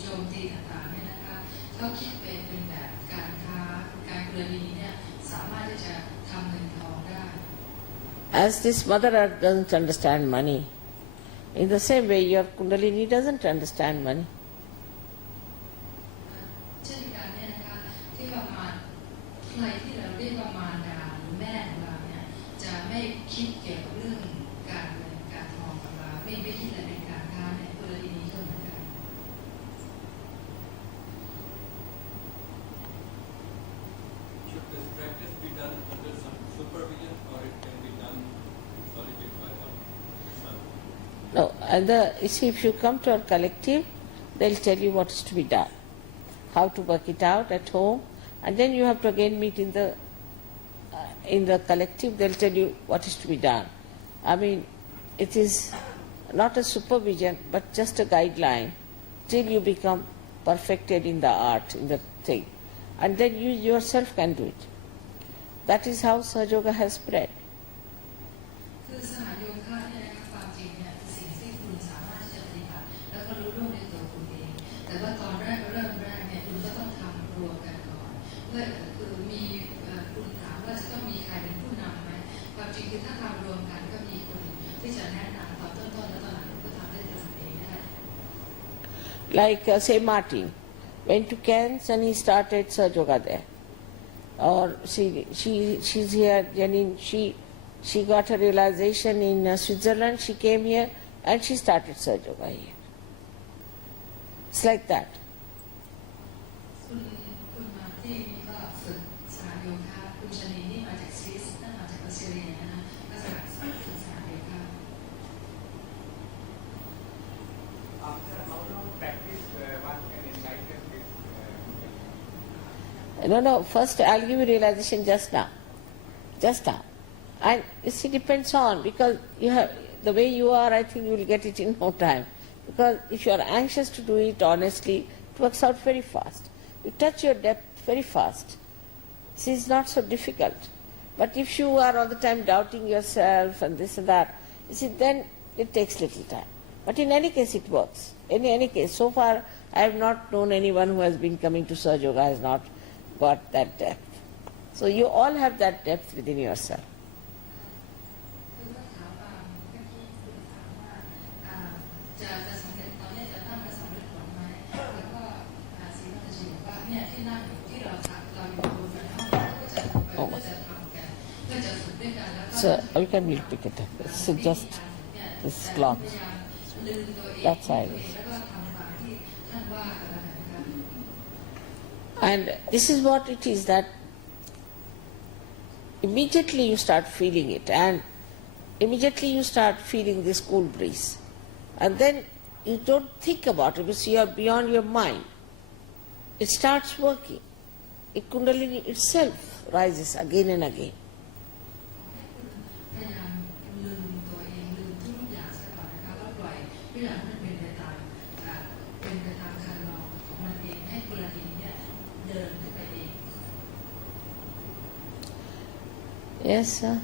โจมตีต่างๆเนี่ยนะคะเขาคิดเป็นแบบการค้าการกุลลีเนี่ยสามารถที่จะทำเงินทองได้ As this Mother Earth doesn't understand money, in the same way your Kundalini doesn't understand money. เช่นกันเนี่ยนะคะที่ว่าใครที่เราเรียกว่ามารดาหรือแม่ของเราเนี่ยจะไม่คิดเกี่ยวกับเรื่องการเงินการทองกับเราไม่คิดอะไรเป็นการค้าในกุลลีก็เหมือนกัน Should this practice be done under some supervision or it can be done solitude by oneself? No, you see, if you come to our collective, they'll tell you what is to be done, how to work it out at home, and then you have to again meet in the collective. They'll tell you what is to be done. I mean, it is not a supervision, but just a guideline till you become perfected in the art, in the thing, and then you yourself can do it. That is how Sahaja Yoga has spread. คือสหโยคะเนี่ยนะคะความจริงเนี่ยคือสิ่งที่คุณสามารถที่จะปฏิบัติแล้วก็รู้ร่วงในตัวคุณเองแต่ว่าตอนเริ่มเนี่ยคุณก็ต้องทำรวมกันก่อนเพื่อคือมีคุณถามว่าจะต้องมีใครเป็นผู้นำไหมความจริงคือถ้าทำรวมกันก็มีคนที่จะแนะนำตอนต้นๆแล้วตอนหลังก็ทำได้ตัวเองได้ Like say Martin went to Cairns and he started Sahaja Yoga there. Or she's here, Janine, she got her realization in Switzerland, she came here and she started Sahaja Yoga here. It's like that. คุณมาที่นี่ก็ฝึกสหโยคะคุณชนีนี่มาจากสวิสนั่นมาจากออสเตรเลียนะคะก็สหโยคะ After how long practice one can enlighten this? No, first I'll give you realization just now. And you see, depends on, because you have, the way you are, I think you will get it in no time. Because if you are anxious to do it honestly, it works out very fast. You touch your depth very fast. This is not so difficult. But if you are all the time doubting yourself and this and that, you see, then it takes little time. But in any case, it works. In any case, so far, I have not known anyone who has been coming to Sahaja Yoga has not got that depth. So you all have that depth within yourself. คือว่าถามว่าเมื่อกี้คุณถามว่าจะสำเร็จตอนนี้จะนั่งแล้วสำเร็จผลไหมแล้วก็ศรีวัฒน์ชีบอกว่าเนี่ยที่นั่งอยู่ที่เราอยู่รวมกันห้องก็จะไปก็จะทำกันก็จะฝึกด้วยกันแล้วก็ So you can pick it up. It's just this cloth. พยายามลืมตัวเอง That's how it is. แล้วก็ทำตามที่ท่านว่ากันแล้วกันนะคะ And this is what it is, that immediately you start feeling it, and immediately you start feeling this cool breeze. And then you don't think about it because you are beyond your mind. It starts working. A Kundalini itself rises again and again. พยายามลืมตัวเองลืมทุกอย่างซะก่อนนะคะแล้วปล่อยทุกอย่างมันเป็นไปตามคันลองของมันเองให้กุลดีเนี่ยเดินขึ้นไปเอง Yes, sir.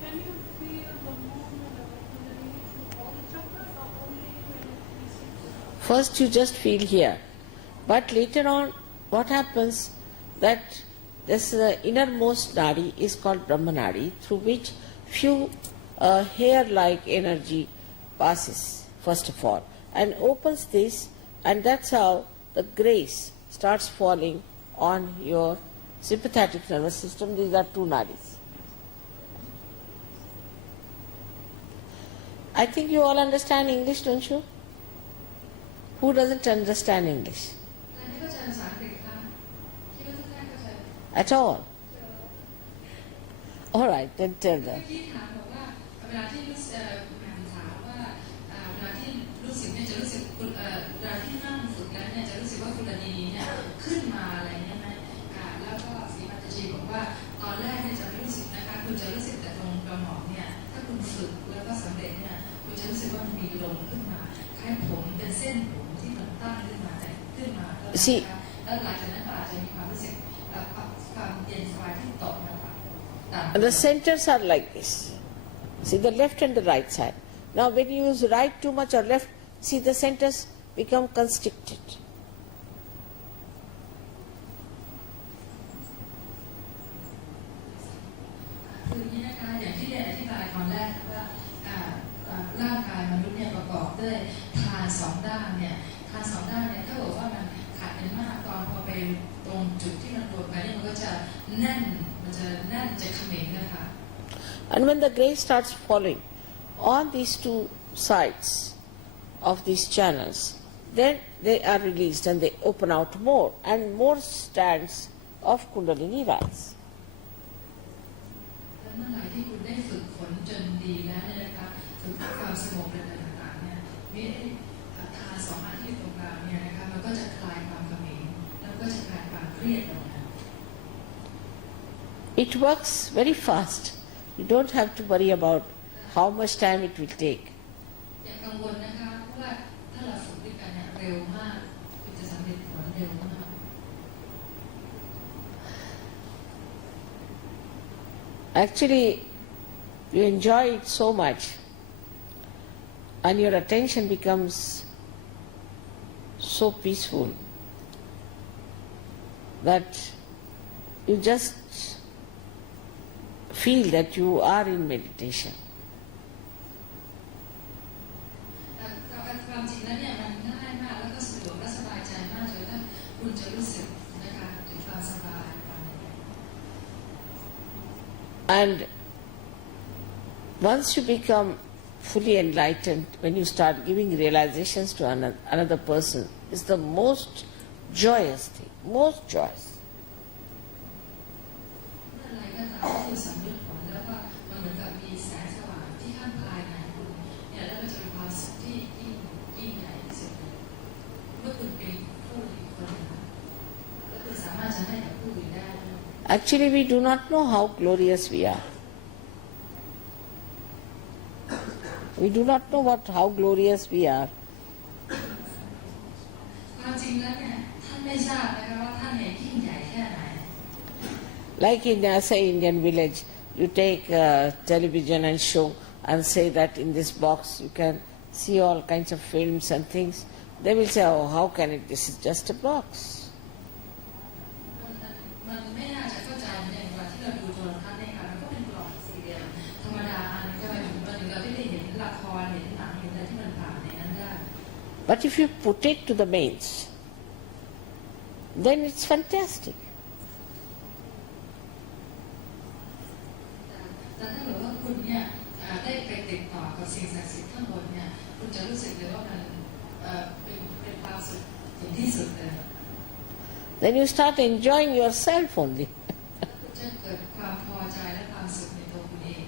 Can you feel First you just feel here. But later on, what happens that this innermost nadi is called Brahma nadi, through which few hair-like energy passes, first of all, and opens this, and that's how the grace starts falling on your sympathetic nervous system. These are two nadis. I think you all understand English, don't you? Who doesn't understand English? อันนี้เข้าใจภาษาอังกฤษคะคิดว่าทุกท่านเข้าใจ At all? All right, then tell เมื่ them. อกี้ถามบอกว่าเวลาที่รู้สึกถามว่าเวลาที่รู้สึกเนี่ยจะรู้สึกเวลาที่นั่งฝึกแล้วเนี่ยจะรู้สึกว่าคุณนีเนี่ยขึ้นมาอะไรเนี่ยไหมแล้วก็ศรีมัตจีบอกว่าตอนแรกเนี่ยจะไม่รู้สึกนะคะคุณจะรู้สึกแต่ตรงกระหม่อมเนี่ยถ้าคุณฝึกแล้วก็สำเร็จเนี่ยคุณจะรู้สึกว่ามันมีลมขึ้นมาคล้ายผมเป็นเส้นผมที่มันตั้งขึ้นมาแต่ขึ้นมาแล้วหลังจากนั้นก็อาจจะมีความรู้สึกความเย็นสบายที่ตกมา And the centers are like this. See the left and the right side. Now when you use right too much or left, see the centers become constricted. คืออย่างนี้นะคะอย่างที่ได้อธิบายตอนแรกว่าร่างกายมนุษย์เนี่ยประกอบด้วยทานสองด้านเนี่ยทานสองด้านเนี่ยถ้าบอกว่ามันขาดกันมากตอนพอไปตรงจุดที่มันรวมกันนี่มันก็จะแน่นมันจะแน่นจะเขม็งนะคะ And when the grace starts falling on these two sides of these channels, then they are released and they open out more, and more strands of Kundalini rise. แล้วเมื่อไหร่ที่คุณได้ฝึกฝนจนดีแล้วเนี่ยนะคะฝึกความสงบอะไรต่างๆเนี่ยมีทานสองอันที่ตรงกลางเนี่ยนะคะมันก็จะคลายความเขม็งแล้วก็จะคลายความเครียดลงนะ It works very fast. You don't have to worry about how much time it will take. อย่ากังวลนะคะเพราะว่าถ้าเราฝึกด้วยกันเนี่ยเร็วมากคุณจะสำเร็จผลเร็วมาก Actually, you enjoy it so much, and your attention becomes so peaceful that you just feel that you are in meditation. ความจริงแล้วเนี่ยมันง่ายมากแล้วก็สะดวกและสบายใจมากจนถ้าคุณจะรู้สึกนะคะถึงความสบายความ And once you become fully enlightened, when you start giving realizations to another person, it's the most joyous thing, most joyous. เมื่อไรก็ตามที่คุณสำนึกผลแล้วก็มันเหมือนกับมีแสงสว่างที่ข้างภายในคุณเนี่ยแล้วมันจะเป็นความสุขที่ยิ่งใหญ่ที่สุดเลยเมื่อคุณเป็นผู้อีกคนนึงแล้วคุณสามารถจะให้กับผู้อื่นได้ด้วย Actually, we do not know how glorious we are. We do not know how glorious we are. ความจริงแล้วเนี่ยท่านไม่ทราบนะคะว่าท่านเนี่ยยิ่งใหญ่แค่ไหน Like in say Indian village, you take television and show and say that in this box you can see all kinds of films and things. They will say, oh, how can it? This is just a box. มันไม่น่าจะเข้าใจในเวลาที่เราดูโทรทัศน์เนี่ยค่ะมันก็เป็นกล่องสี่เหลี่ยมธรรมดาอันก็มาถึงเราได้เห็นละครเห็นหนังเห็นอะไรที่มันผ่านในนั้นได้ But if you put it to the mains, then it's fantastic. แต่ถ้าเกิดว่าคุณเนี่ยได้ไปติดต่อกับสิ่งศักดิ์สิทธิ์ข้างบนเนี่ยคุณจะรู้สึกเลยว่ามันเป็นความสุขถึงที่สุดเลย Then you start enjoying yourself only. คุณจะเกิดความพอใจและความสุขในตัวคุณเอง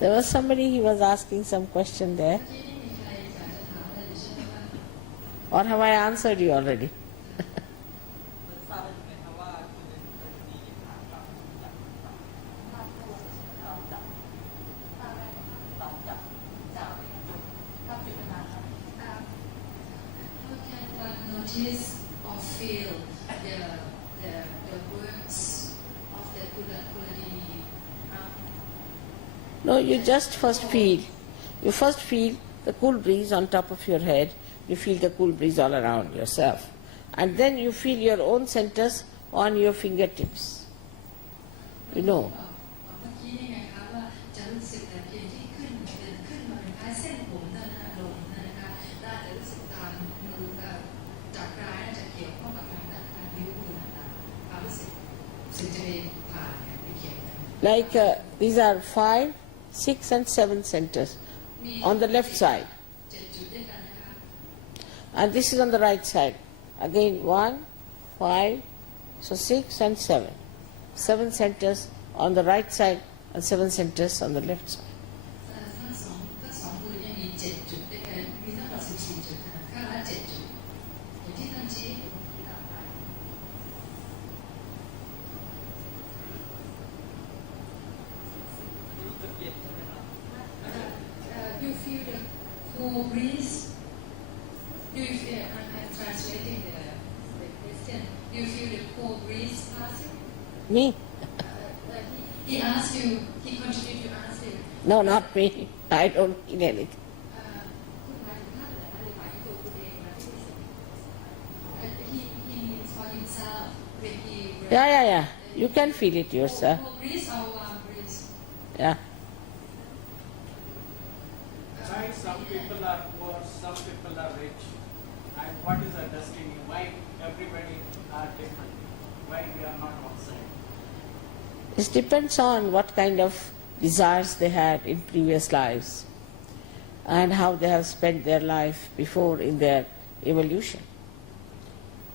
There was somebody, he was asking some question there. ที่นี่มีใครอยากจะถามอะไรอยู่ใช่ไหมคะ Or have I answered you already? ทราบได้ไหมครับว่าคุณมีฐานกับHow can one notice or feel the works of the Kundalini? No, you just first feel. You first feel the cool breeze on top of your head, you feel the cool breeze all around yourself. And then you feel your own centers on your fingertips. You know. เมื่อกี้นี่ไงคะว่าจะรู้สึกแต่เพียงที่ขึ้นมาเป็นคล้ายเส้นผมนั่นนะลงนั่นนะคะน่าจะรู้สึกตามมือจากกลายน่าจะเกี่ยวข้องกับทางนิ้วมือต่างๆความรู้สึกจะไปผ่านไปเกี่ยวกัน Like these are 5, 6 and 7 centers on the left side. 7 จุดด้วยกันนะคะ And this is on the right side. Again 1, 5, so 6 and 7. 7 centers on the right side and 7 centers on the left side. ทั้งสองมือเนี่ยมี7 จุดด้วยกันมีทั้งหมด14 จุดนะข้างละ7 จุดอย่างที่ท่านชี้ที่ต่อไป You feel the cool breeze. You feel, I'm translating the question. You feel the cool breeze passing. Me? He asked you. He continued to ask you. No, not me. I don't feel anything. คุณหมายถึงท่านเหรอหรือหมายถึงตัวคุณเองนะที่he means for himself when he. Yeah. You can feel it yourself. Cool breeze or warm breeze. Yeah. Right, some people are poor, some people are rich. And what is our destiny? Why everybody are different? Why we are not one side? It depends on what kind of desires they had in previous lives and how they have spent their life before in their evolution.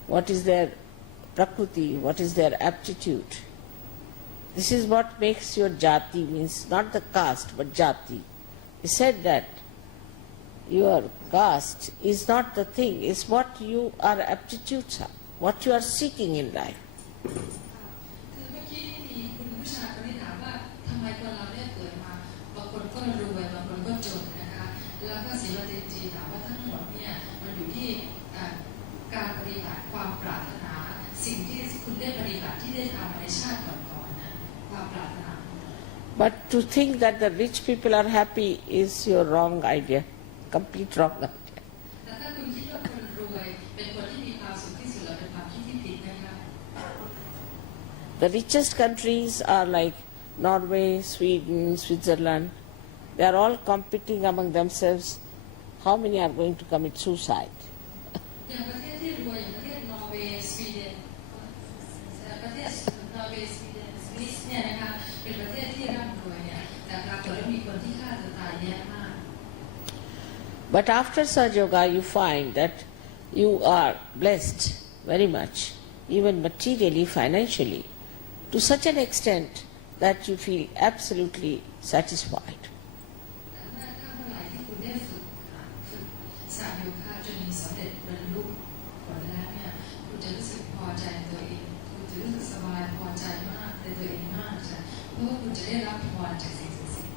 What is their prakriti, what is their aptitude. This is what makes your jati, means not the caste but jati. He said that your caste is not the thing, it's what your aptitudes are, what you are seeking in life. คือเมื่อกี้มีคุณผู้ชายคนนี้ถามว่าทำไมคนเราได้เกิดมาบางคนก็รวยบางคนก็จนนะคะแล้วก็ศิลปินจีถามว่าทั้งหมดเนี่ยมันอยู่ที่การปฏิบัติความปรารถนาสิ่งที่คุณได้ปฏิบัติที่ได้ทำมาในชาติก่อนๆนะความปรารถนา But to think that the rich people are happy is your wrong idea, complete wrong idea. แต่ถ้าคุณคิดว่าคนรวยเป็นคนที่มีความสุขที่สุดแล้วเป็นความคิดที่ผิดนะคะ The richest countries are like Norway, Sweden, Switzerland. They are all competing among themselves. How many are going to commit suicide? อย่างประเทศที่รวยอย่างประเทศนอร์เวย์สวีเดนประเทศนอร์เวย์สวีเดนสวิสเนี่ยนะคะเป็นประเทศที่ร่ำรวยเนี่ยแต่ปรากฏว่ามีคนที่ฆ่าตัวตายเยอะมาก But after Sahaja Yoga, you find that you are blessed very much, even materially, financially, to such an extent that you feel absolutely satisfied. แต่ถ้าเมื่อไหร่ที่คุณได้ฝึกสหโยคะจนสำเร็จบรรลุผลแล้วเนี่ยคุณจะรู้สึกพอใจในตัวเองคุณจะรู้สึกสบายพอใจมากในตัวเองมากใช่เพราะว่าคุณจะได้รับพรจากสิ่งศักดิ์สิทธิ์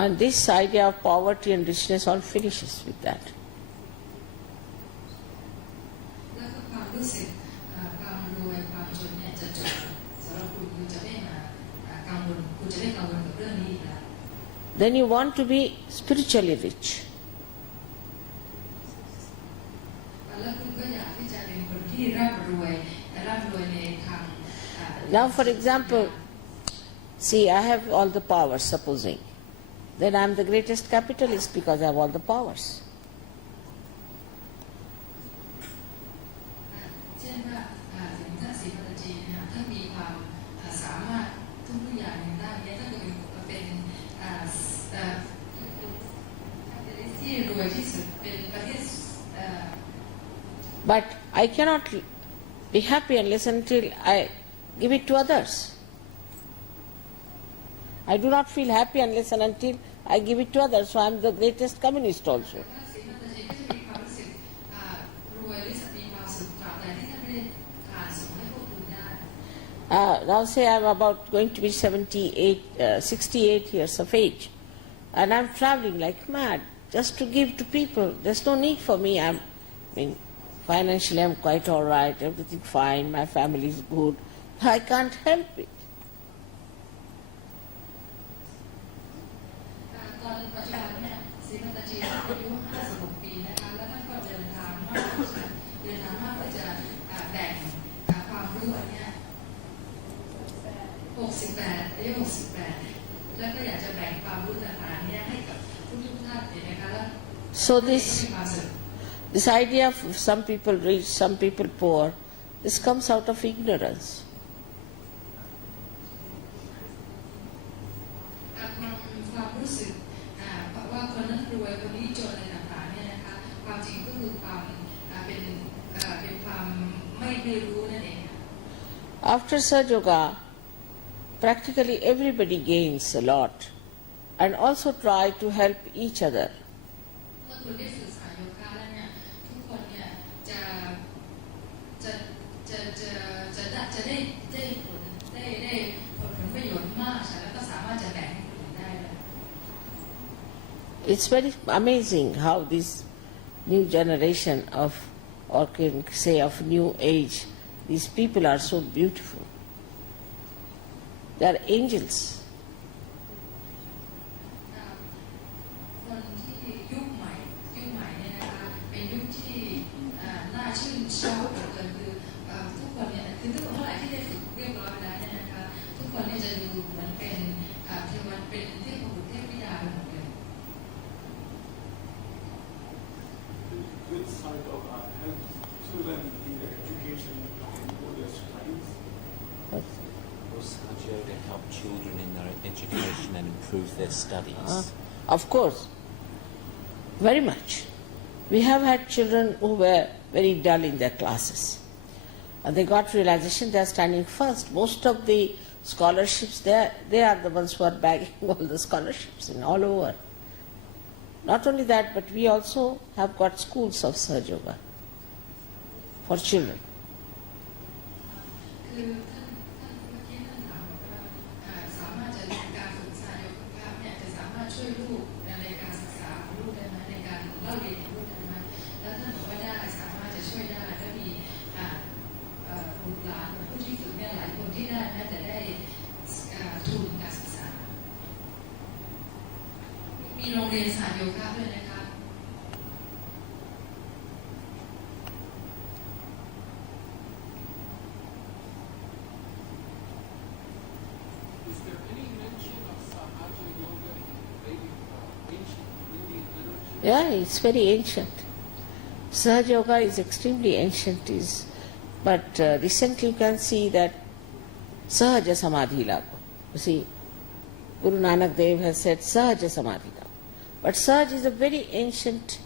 And this idea of poverty and richness all finishes with that. แล้วก็ความรู้สึกความรวยความจนเนี่ยจะจบสำหรับคุณจะไม่มากังวลคุณจะไม่กังวลกับเรื่องนี้อีกแล้ว Then you want to be spiritually rich. แล้วคุณก็อยากที่จะเป็นคนที่ร่ำรวยในทาง Now, for example, see, I have all the powers, supposing. Then I am the greatest capitalist because I have all the powers. เช่นว่าถึงท่านศรีพันจีนะคะท่านมีความสามารถทุกอย่างในด้านนี้ท่านก็เป็นที่รวยที่สุดเป็นประเทศ But I cannot be happy unless until I give it to others. I do not feel happy unless and until I give it to others. So I am the greatest communist also. ท่านศรีพันจีก็จะมีความรู้สึกรวยหรือมีความสุขตราบใดที่ท่านไม่ได้ส่งให้พวกคุณได้ Now say I am about going to be 68 years of age. And I am traveling like mad just to give to people. There's no need for me. Financially I'm quite all right, everything fine, my family is good. I can't help it. ตอนปัจจุบัน ที่68แล้วก็อยากจะแบ่งความรู้ต่างๆเนี่ยให้กับทุกท่านเนี่ยนะคะแล้ว So this idea of some people rich, some people poor, this comes out of ignorance. ความรู้สึกว่าคนนั้นรวยคนนี้จนอะไรต่างๆเนี่ยนะคะความจริงก็คือความเป็นความไม่รู้นั่นเอง After Sahaja Yoga, practically everybody gains a lot and also try to help each other. เมื่อคุณได้ศึกษาโยคะแล้วเนี่ยทุกคนเนี่ยจะได้ผลประโยชน์มากแล้วก็สามารถจะแบ่งให้คนอื่นได้เลย It's very amazing how this new generation of, or can say of new age, these people are so beautiful. They are angels. คนที่ยุคใหม่เนี่ยนะคะเป็นยุคที่น่าชื่นชอบเหลือเกินคือทุกคนเนี่ยคือทุกคนเมื่อไหร่ที่ได้ฝึกเรียบร้อยแล้วเนี่ยนะคะทุกคนเนี่ยจะดูเหมือนเป็นเทวดาเป็นเทพบุตรเทพธิดาไปหมดเลย Which side of our helps children in their education and all their strengths? Was Sahaja to help children in their education and improve their studies? Of course, very much. We have had children who were very dull in their classes. And they got realization they are standing first. Most of the scholarships, they are the ones who are bagging all the scholarships in all over. Not only that, but we also have got schools of Sahaja Yoga for children. คือท่านเมื่อกี้ท่านถามว่าสามารถจะการฝึกสายโยคะเนี่ยจะสามารถช่วยลูกในการศึกษาของลูกได้ไหมในการเล่าเรียนของลูกได้ไหมแล้วท่านบอกว่าได้สามารถจะช่วยได้และมีบุตรหลานผู้ที่ฝึกเนี่ยหลายคนที่ได้แม้แต่ได้ทุนการศึกษามีโรงเรียนสายโยคะด้วยนะคะ Is there any mention of Sahaja Yoga in Vedic ancient Indian literature? Yeah, it's very ancient. Sahaja Yoga is extremely ancient, but recently you can see that Sahaja Samadhi Lago. You see, Guru Nanak Dev has said Sahaja Samadhi Lago. But Sahaja is a very ancient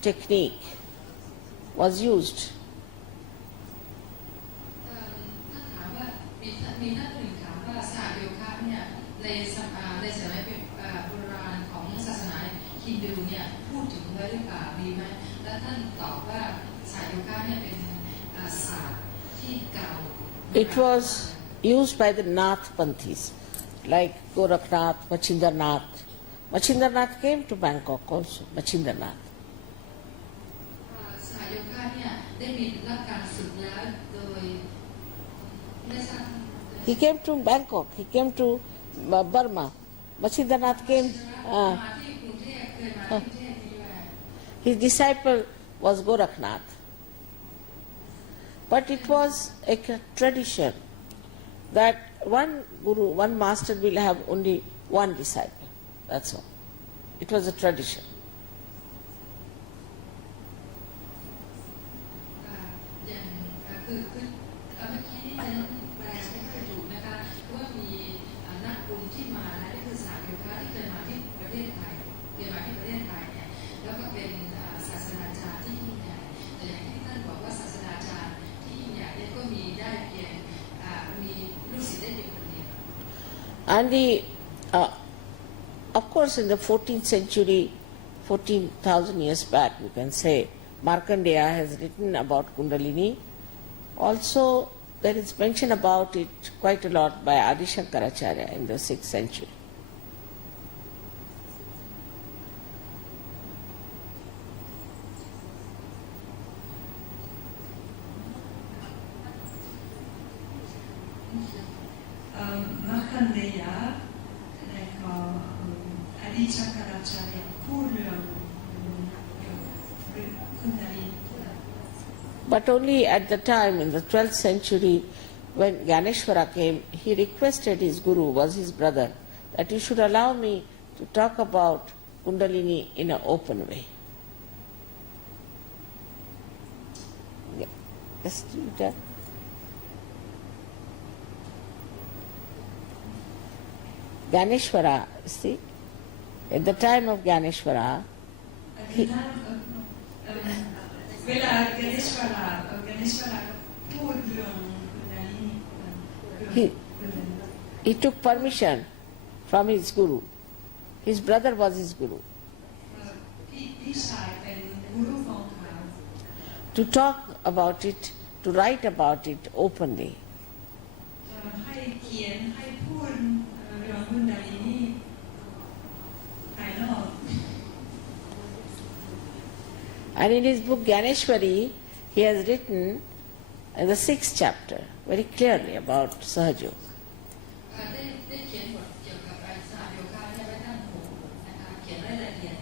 technique, was used. ถ้าถามว่ามีท่านหนึ่งถามว่าสายโยคะเนี่ยในสมัยโบราณของศาสนาฮินดูเนี่ยพูดถึงไว้หรือเปล่ามีไหมและท่านตอบว่าสายโยคะเนี่ยเป็นศาสตร์ที่เก่า It was used by the Nath Panthis, like Gorakhnath, Machindranath. Machindranath came to Bangkok also, Machindranath. สายโยคะเนี่ยได้มีรับการฝึกแล้วโดยไม่ทราบ He came to Bangkok, he came to Burma. Machindranath came. มาที่กรุงเทพเคยมาที่กรุงเทพนี่แหละ His disciple was Gorakhnath. But it was a tradition that one guru, one master will have only one disciple. That's all. It was a tradition. อย่างคือเมื่อกี้นี่ฉันแปลไม่ค่อยถูกนะคะว่ามีนักบุญที่มาและนี่คือสายโยคะที่เคยมาที่ประเทศไทยเนี่ยแล้วก็เป็นศาสนาจารย์ที่ยิ่งใหญ่แต่อย่างที่ท่านบอกว่าศาสนาจารย์ที่ยิ่งใหญ่เนี่ยก็มีได้เพียงมีลูกศิษย์ได้เพียงคนเดียว And of course, in the 14th century, 14,000 years back, you can say, Markandeya has written about Kundalini. Also, there is mention about it quite a lot by Adi Shankaracharya in the 6th century. Markandeya และก็อดีต Shankaracharya พูดเรื่องคุณดาลิ But only at the time, in the 12th century, when Ganeshwara came, he requested his guru, was his brother, that you should allow me to talk about Kundalini in an open way. Yeah. Just do that. Ganeshwara, see, at the time of Ganeshwara, เวลาเกเนชวราพูดเรื่องคุณนาลินี he took permission from his guru. His brother was his guru. พี่ชายเป็นกุรุของเขา To talk about it, to write about it openly. ให้เขียนให้พูดเรื่องคุณนาลินีภายนอก And in his book Ganeshwari, he has written in the 6th chapter very clearly about Sahaja. ได้เขียนบทเกี่ยวกับสหโยคะไว้ด้านหัวนะคะเขียนรายละเอียด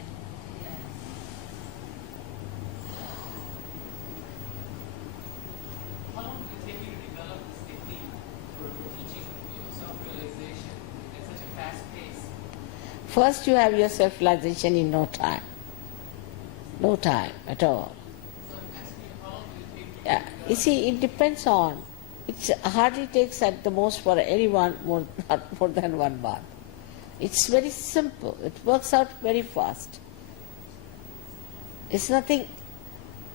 How long did it take you to develop this technique for teaching, self-realization at such a fast pace? First you have your self-realization in no time. No time at all. So I'm asking you, how long did it take you to Yeah. You see, it depends on, it hardly takes at the most for anyone not more than 1 month. It's very simple. It works out very fast. It's nothing,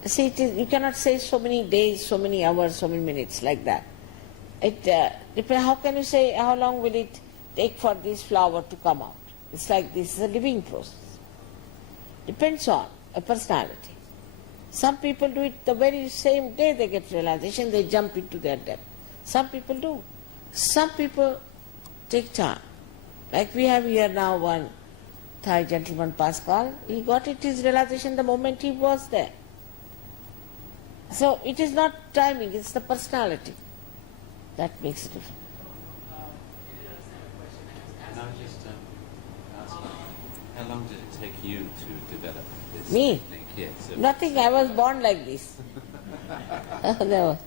see, you cannot say so many days, so many hours, so many minutes like that. It depends, how can you say how long will it take for this flower to come out? It's like this is a living process. Depends on a personality. Some people do it the very same day they get realization, they jump into their depth. Some people do. Some people take time. Like we have here now one Thai gentleman, Pascal, he got it, his realization the moment he was there. So it is not timing, it's the personality that makes a difference. you didn't understand my question. I was Can I asking just ask you, how long did it take you to develop this Me? technique? Yes. Nothing, I was born like this. No,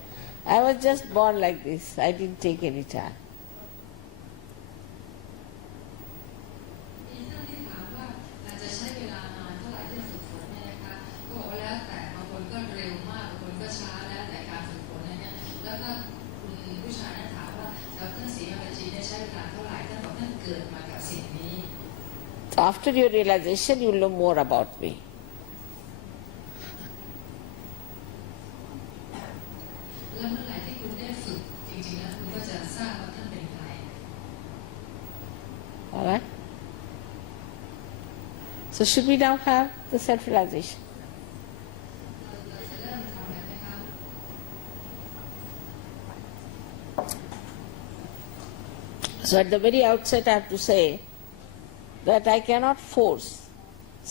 I was just born like this. I didn't take any time. มีท่านที่ถามว่าอาจจะใช้เวลานานเท่าไหร่ที่ฝึกฝนเนี่ยนะคะก็บอกว่าแล้วแต่บางคนก็เร็วมากบางคนก็ช้าแล้วแต่การฝึกฝนเนี่ยแล้วก็คุณผู้ชายนั้นถามว่าแล้วท่านศรีมาจีเนี่ยใช้เวลาเท่าไหร่ท่านบอกท่านเกิดมากับสิ่งนี้ So after your realization, you will know more about me. แล้วเมื่อไหร่ที่คุณได้ฝึกจริงๆแล้วคุณก็จะทราบว่าท่านเป็นใคร All right? So should we now have the self-realization? เราจะเริ่มทำกันไหมคะ So at the very outset, I have to say that I cannot force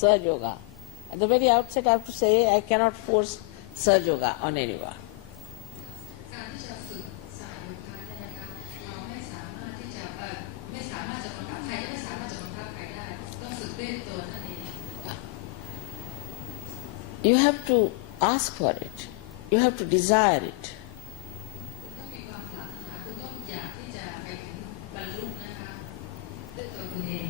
Sahaja Yoga. At the very outset, I have to say I cannot force Sahaja Yoga on anyone. การที่จะฝึกสายโยคะเนี่ยนะคะเราไม่สามารถที่จะไม่สามารถจะบังคับใครก็ไม่สามารถจะบังคับใครได้ต้องฝึกด้วยตัวท่านเอง You have to ask for it. You have to desire it. คุณต้องมีความปรารถนาคุณต้องอยากที่จะไปถึงบรรลุนะคะด้วยตัวคุณเอง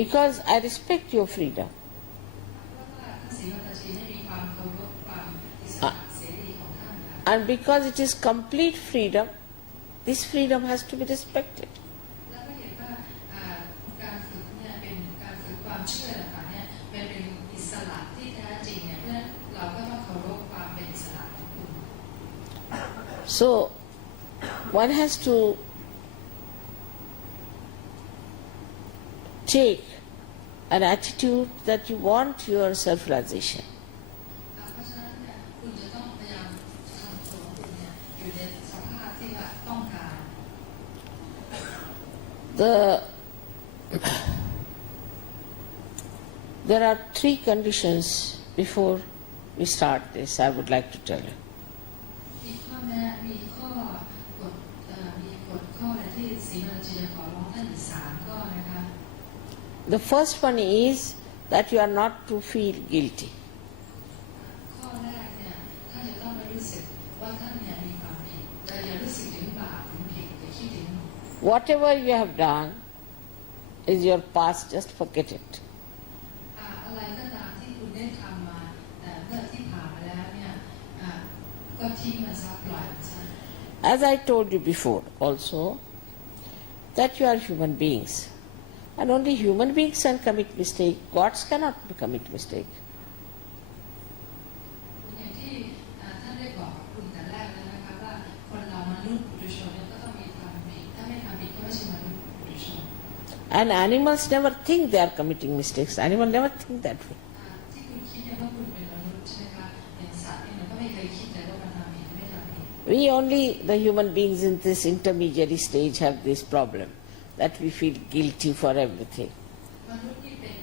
Because I respect your freedom. เพราะว่าท่านศรีวัตชีได้มีความเคารพความอิสระเสรีของท่านค่ะ And because it is complete freedom, this freedom has to be respected. แล้วก็เห็นว่าการฝึกเนี่ยเป็นการฝึกความเชื่อต่างๆเนี่ยมันเป็นอิสระที่แท้จริงเนี่ยเพราะฉะนั้นเราก็ต้องเคารพความเป็นอิสระของคุณ So one has to take an attitude that you want your self-realization. เพราะฉะนั้นเนี่ยคุณจะต้องพยายามทำตัวของคุณเนี่ยอยู่ในสภาพที่ว่าต้องการ There are 3 conditions before we start this, I would like to tell you. มีข้อแม้มีข้อกฎมีกฎข้ออะไรที่ศรีมาจีจะขอร้องท่านอีก3ข้อนะคะ The first one is that you are not to feel guilty. ข้อแรกเนี่ยท่านจะต้องไม่รู้สึกว่าท่านเนี่ยมีความผิดแต่อย่ารู้สึกถึงบาปถึง Whatever you have done is your past, just forget it. อะไรก็ตามที่คุณได้ทำมาแต่เมื่อที่ผ่านมาแล้วเนี่ยก็ทิ้งมันซะปล่อยมันซะ As I told you before also, that you are human beings. And only human beings can commit mistake. Gods cannot commit mistake. อย่างที่ท่านได้บอกกับคุณแต่แรกแล้วนะคะว่าคนเรามนุษย์ปุถุชนเนี่ยก็ต้องมีความผิดถ้าไม่ทำผิดก็ไม่ใช่มนุษย์ปุถุชน And animals never think they are committing mistakes. Animals never think that way. ที่คุณคิดเนี่ยว่าคุณเป็นมนุษย์ใช่ไหมคะเป็นสัตว์เนี่ยมันก็ไม่เคยคิดเลยว่ามันทำผิดไม่ทำผิด We only, the human beings in this intermediary stage, have this problem, that we feel guilty for everything. มนุษย์นี่เป็น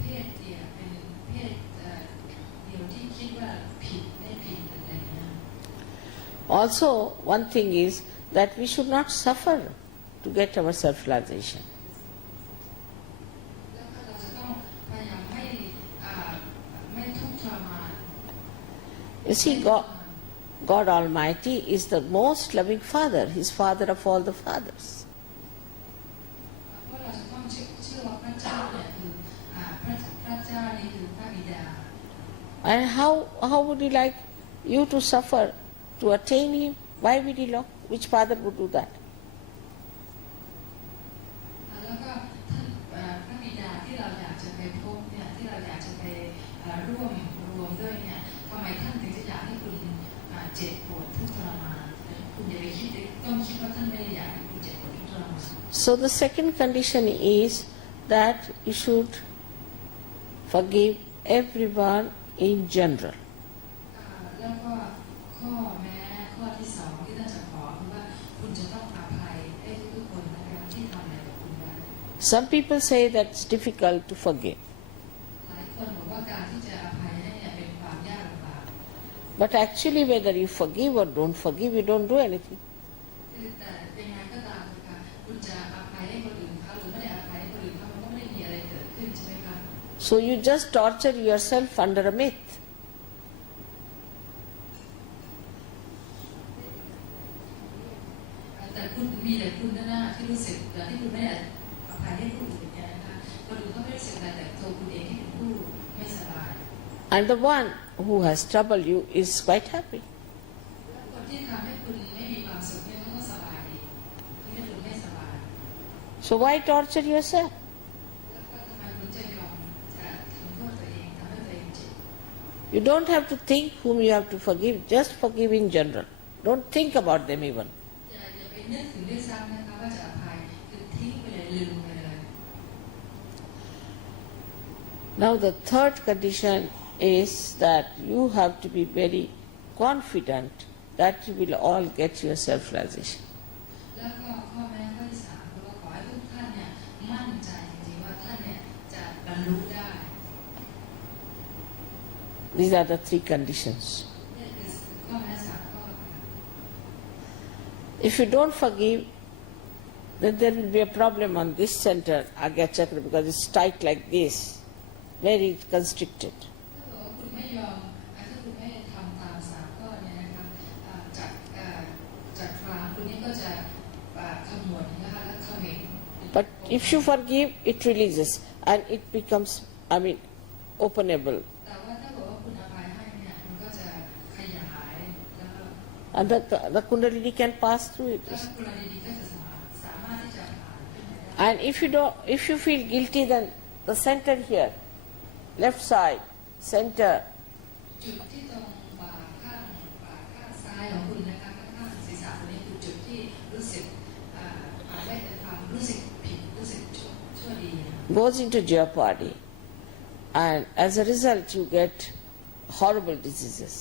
เพศเดียวเป็นเพศเดียวที่คิดว่าผิดไม่ผิดอะไรนะ Also, one thing is that we should not suffer to get our self-realization. แล้วก็เราจะต้องพยายามไม่ทุกข์ทรมาน You see, God Almighty is the most loving Father. He's Father of all the fathers. เพราะเราจะต้องเชื่อว่าพระเจ้าเนี่ยคือพระเจ้านี่คือพระบิดา And how would He like you to suffer to attain Him? Why would He love? Which father would do that? แล้วก็ท่านพระบิดาที่เราอยากจะไปพบเนี่ยที่เราอยากจะไปร่วมรวมด้วยเนี่ยทำไมท่านถึงจะอยากให้คุณเจ็บปวดทุกข์ทรมานคุณอย่าไปคิดต้องคิดว่าท่านไม่ได้อยากให้คุณเจ็บปวดทุกข์ทรมาน So the second condition is that you should forgive everyone in general. แล้วก็ข้อแม้ข้อที่สองที่ท่านจะขอคือว่าคุณจะต้องอภัยให้ทุกคนนะครับที่ทำอะไรกับคุณได้ Some people say that it's difficult to forgive. หลายคนบอกว่าการที่จะอภัยให้เนี่ยเป็นความยากลำบาก But actually, whether you forgive or don't forgive, you don't do anything. คือแต่เป็นไงก็ตามนะคะคุณจะอภัยให้คนอื่นเขาหรือไม่ได้อภัยให้คนอื่นเขามันก็ไม่ได้มีอะไรเกิดขึ้นใช่ไหมคะ So you just torture yourself under a myth. แต่คุณมีแต่คุณนั่นนะที่รู้สึกแต่ที่คุณไม่ได้อภัยให้ผู้อื่นเนี่ยนะคะคนอื่นเขาไม่รู้สึกอะไรแต่ตัวคุณเองที่เป็นผู้ไม่สบาย And the one who has troubled you is quite happy. แล้วคนที่ทำให้คุณไม่มีความสุขเนี่ยเขาก็สบายดีที่ให้คุณไม่สบาย So why torture yourself? แล้วก็ทำไมคุณจะยอมจะทำโทษตัวเองทำให้ตัวเองเจ็บ You don't have to think whom you have to forgive, just forgive in general. Don't think about them even. อย่าไปนึกถึงด้วยซ้ำนะคะว่าจะอภัยคือทิ้งไปเลยลืมไปเลย Now the third condition is that you have to be very confident that you will all get your self-realization. แล้วก็ข้อแม้ข้อที่สามคือว่าขอให้ทุกท่านเนี่ยมั่นใจจริงๆว่าท่านเนี่ยจะบรรลุได้ These are the three conditions. นี่คือข้อแม้สามข้อค่ะ If you don't forgive, then there will be a problem on this center, Agya Chakra, because it's tight like this, very constricted. ถ้าบอกว่าคุณไม่ยอมถ้าคุณไม่ทำตามสามข้อเนี่ยนะคะจากครามคุณนี่ก็จะขมวดนะคะและเขม็ง But if you forgive, it releases and it becomes, openable. แต่ว่าถ้าบอกว่าคุณอภัยให้เนี่ยมันก็จะขยายแล้วก็ And the Kundalini can pass through it. แล้วคุณดีๆก็จะสามารถที่จะผ่านขึ้นไปได้ And if you feel guilty, then the center here, left side, center, จุดที่ตรงบ่าข้างซ้ายของคุณนะคะข้างศีรษะตรงนี้คือจุดที่รู้สึกได้แต่ความรู้สึกผิดรู้สึกชั่วดี goes into jeopardy. And as a result, you get horrible diseases.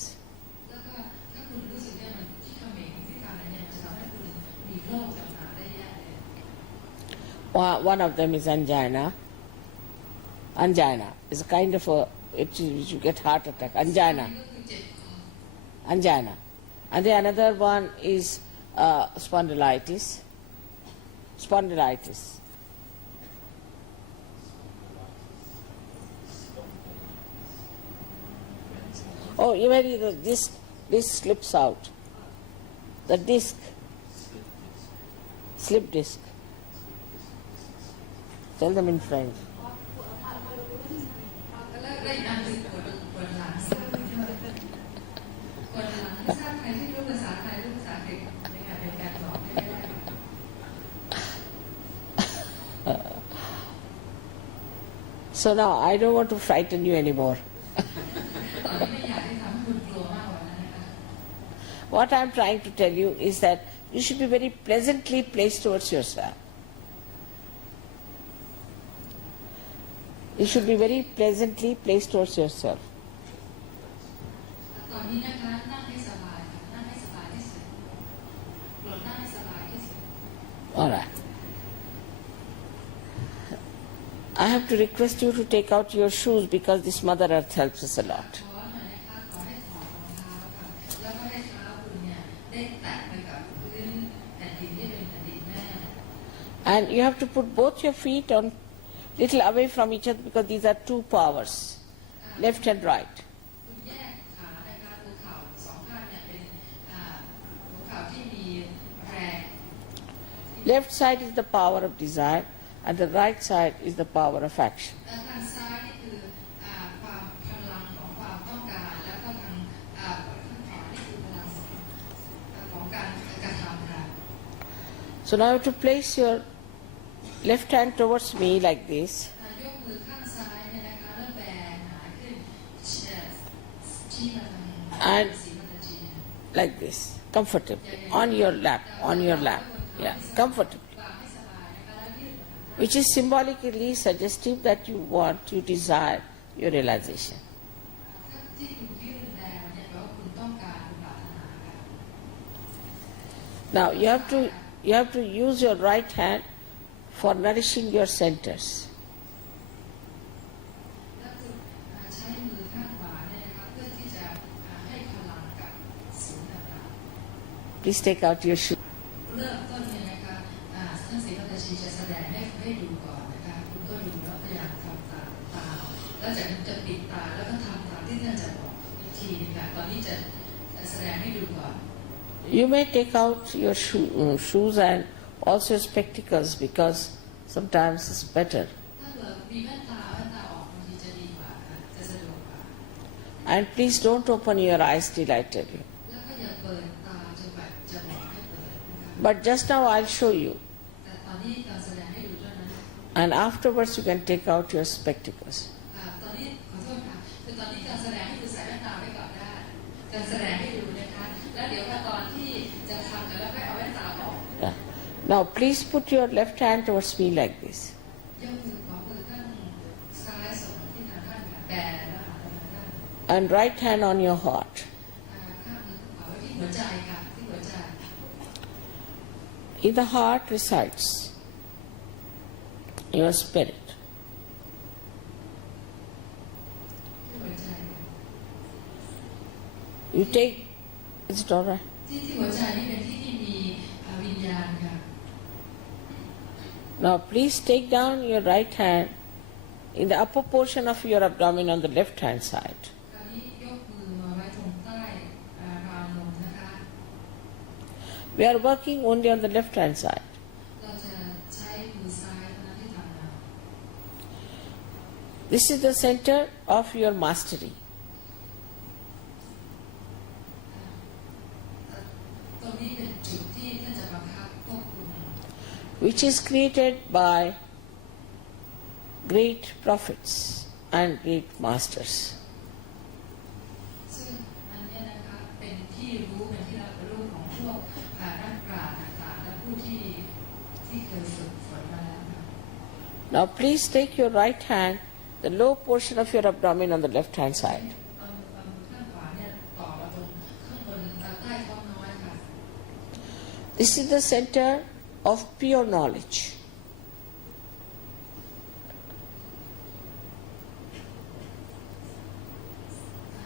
แล้วก็ถ้าคุณรู้สึกเนี่ยมันที่เขม็งที่ทำอะไรเนี่ยมันจะทำให้คุณมีโรคต่างๆได้แย่เลย One of them is angina. Angina is a kind of you get heart attack. Angina. ก็คือเจ็บคอ Angina. And the another one is spondylitis. Spondylitis. Oh, even the disc slips out. The disc, slip disc. Tell them in French. แล้วอีกอันคือปวดหลังปวดหลังไม่ทราบใครที่รู้ภาษาไทยรู้ภาษาอังกฤษในการเรียนการบอกให้ได้ So now I don't want to frighten you anymore. ตอนนี้ไม่อยากให้ทำให้คุณกลัวมากกว่านั้นนะคะ What I'm trying to tell you is that you should be very pleasantly placed towards yourself. You should be very pleasantly placed towards yourself. ตอนนี้นะคะนั่งให้สบายค่ะนั่งให้สบายที่สุดโปรดนั่งให้สบายที่สุด All right. I have to request you to take out your shoes because this Mother Earth helps us a lot. ขอหน่อยนะคะขอให้ถอดรองเท้าค่ะแล้วก็ให้เท้าคุณเนี่ยได้แตะไปกับพื้นแผ่นดินที่เป็นแผ่นดินแม่ And you have to put both your feet on little away from each other because these are two powers, left and right. คุณแยกขานะคะหัวเข่าสองข้างเนี่ยเป็นหัวเข่าที่มีแรง Left side is the power of desire and the right side is the power of action. ทางซ้ายนี่คือความพลังของความต้องการแล้วก็ทางขวานี่คือพลังของการกระทำค่ะ So now you have to place your left hand towards me like this ยกมือข้างซ้ายเนี่ยนะคะแล้วแบนหนาขึ้นชี้มาทางสีมันจีน like this, comfortably, on your lap, yeah, comfortably. วางให้สบายนะคะแล้วยืดออกมา Which is symbolically suggestive that you desire your realization. ที่คุณยื่นแรงเนี่ยแปลว่าคุณต้องการคุณปรารถนาค่ะ Now you have to use your right hand for nourishing your centers. แล้วคุณใช้มือข้างขวาเนี่ยนะคะเพื่อที่จะให้พลังกับศูนย์ต่างๆ Please take out your shoe. เริ่มต้นเนี่ยนะคะท่านศรีพัตชีจะแสดงให้ดูก่อนนะคะคุณก็ดูแล้วพยายามทำตามแล้วจากนั้นจะปิดตาแล้วก็ทำตามที่ท่านจะบอกอีกทีนึงค่ะตอนนี้จะแสดงให้ดูก่อน You may take out your shoes and also spectacles because sometimes it's better. ถ้าเกิดมีแว่นตาออกบางทีจะดีกว่าค่ะจะสะดวกกว่า And please don't open your eyes till I tell you. แล้วก็อย่าเปิดตาจนแบบจะบอกให้เปิดนะคะ But just now I'll show you. แต่ตอนนี้การแสดงให้ดูเท่านั้น And afterwards you can take out your spectacles. ตอนนี้ขอโทษค่ะคือตอนนี้การแสดงให้ดูใส่แว่นตาไว้ก่อนได้การแสดงให้ดูนะคะแล้วเดี๋ยวพอตอนที่จะทำกันแล้วค่อยเอาแว่นตาออก Yeah. Now please put your left hand towards me like this. ยกมือขวามือข้างซ้ายส่งที่ทางท่านค่ะแบนแล้วหาทางท่าน And right hand on your heart. ข้างมือขวาไว้ที่หัวใจค่ะที่หัวใจ In the heart resides your spirit. ที่หัวใจค่ะ You take, is it all right? ที่หัวใจนี่เป็นที่ที่มีวิญญาณค่ะ Now please take down your right hand in the upper portion of your abdomen on the left hand side. คราวนี้ยกมือมาไว้ตรงใต้ราวนมนะคะ We are working only on the left hand side. เราจะใช้มือซ้ายเท่านั้นที่ทำงาน This is the center of your mastery. ตรงนี้เป็นจุดที่ท่านจะบังคับควบคุม which is created by great prophets and great masters. ซึ่งอันนี้นะคะเป็นที่รู้เป็นที่รับรู้ของพวกนักปราชญ์ต่างๆและผู้ที่เคยฝึกฝนมาแล้วค่ะ Now please take your right hand, the low portion of your abdomen on the left hand side. เอามือข้างขวาเนี่ยต่อมาตรงข้างบนใต้ท้องน้อยค่ะ This is the center of pure knowledge.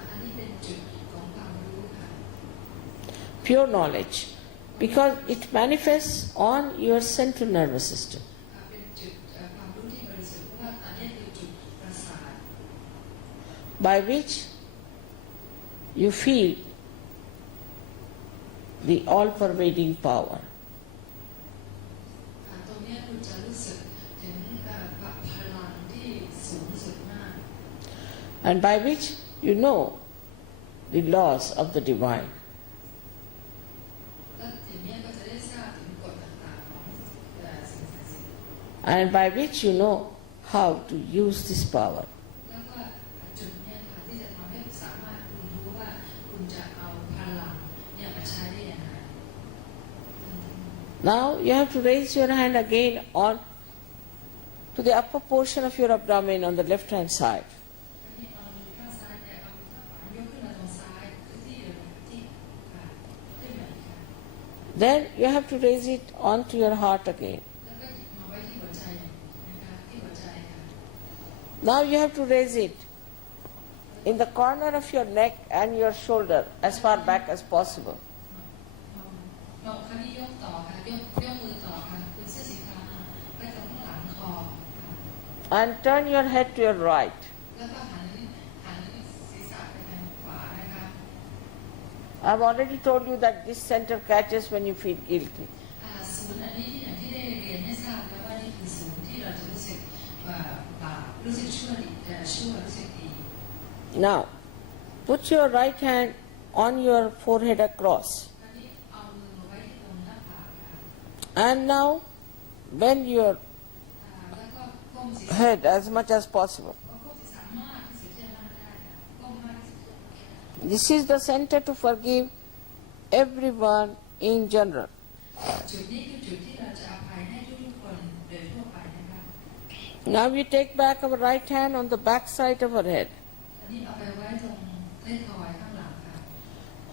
อันนี้เป็นจุดของความรู้ค่ะ Pure knowledge, because it manifests on your central nervous system. เป็นจุดความรู้ที่บริสุทธิ์เพราะว่าอันนี้คือจุดประสาท by which you feel the all-pervading power. ตรงนี้คุณจะรู้สึกถึงพ and by which you know the laws of the divine. แล้วอย่างนี้ก็จะได้ทราบถึงกฎต่างๆของสิ่งศักดิ์สิทธิ์ and by which you know how to use this power. แล้วก็จุดเนี้ยค่ะที่จะทำให้สามารถคุณรู้ว่าคุณจะเอาพลังเนี่ยมาใช้ได้อย่างไร Now you have to raise your hand again on to the upper portion of your abdomen on the left hand side. อันนี้เอามือข้างซ้ายแต่เอามือข้างขวายกขึ้นมาตรงซ้ายคือที่เดียวกันที่ค่ะขึ้นมาอีกค่ะ Then you have to raise it onto your heart again. แล้วก็หยิบมาไว้ที่หัวใจนะคะที่หัวใจค่ะ Now you have to raise it in the corner of your neck and your shoulder as far back as possible. เราคราวนี้ยกต่อค่ะยกมือต่อค่ะคือเสื้อสีฟ้าไปตรงข้างหลังคอค่ะ And turn your head to your right. แล้วก็หันศีรษะไปทางขวานะคะ I've already told you that this center catches when you feel guilty. ศูนย์อันนี้ที่อย่างที่ได้เรียนให้ทราบแล้วว่านี่คือศูนย์ที่เราจะรู้สึกบาปรู้สึกชั่วรู้สึกดี Now, put your right hand on your forehead across. อันนี้เอามือมาไว้ที่ตรงหน้าผากค่ะ And now, bend your แล้วก็ก้มศีรษะ head as much as possible. ก้มศีรษะมากที่สุดที่จะมากได้ค่ะก้มมากที่สุด This is the center to forgive everyone in general. จุดนี้คือจุดที่เราจะอภัยให้ทุกๆคนโดยทั่วไปนะคะ Now we take back our right hand on the back side of our head. อันนี้เอาไปไว้ตรงเล่นทอยข้างหลังค่ะ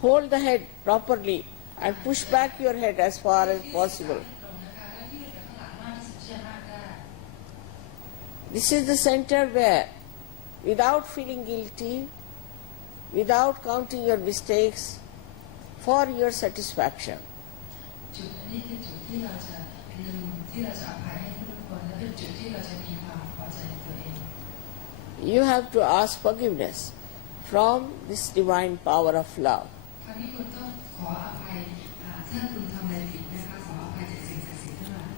Hold the head properly and push back your head as far as possible. ตรงนะคะแล้วยืดไปข้างหลังมากที่สุดที่จะมากได้ This is the center where, without feeling guilty, without counting your mistakes, for your satisfaction, จุดอันนี้คือจุดที่เราจะลืมที่เราจะอภัยให้ทุกคนและเป็นจุดที่เราจะมีความพอใจในตัวเอง you have to ask forgiveness from this divine power of love. คราวนี้คุณต้องขออภัยถ้าคุณทำอะไรผิดนะคะขออภัยจากสิ่งศักดิ์สิทธิ์ทั้งหลาย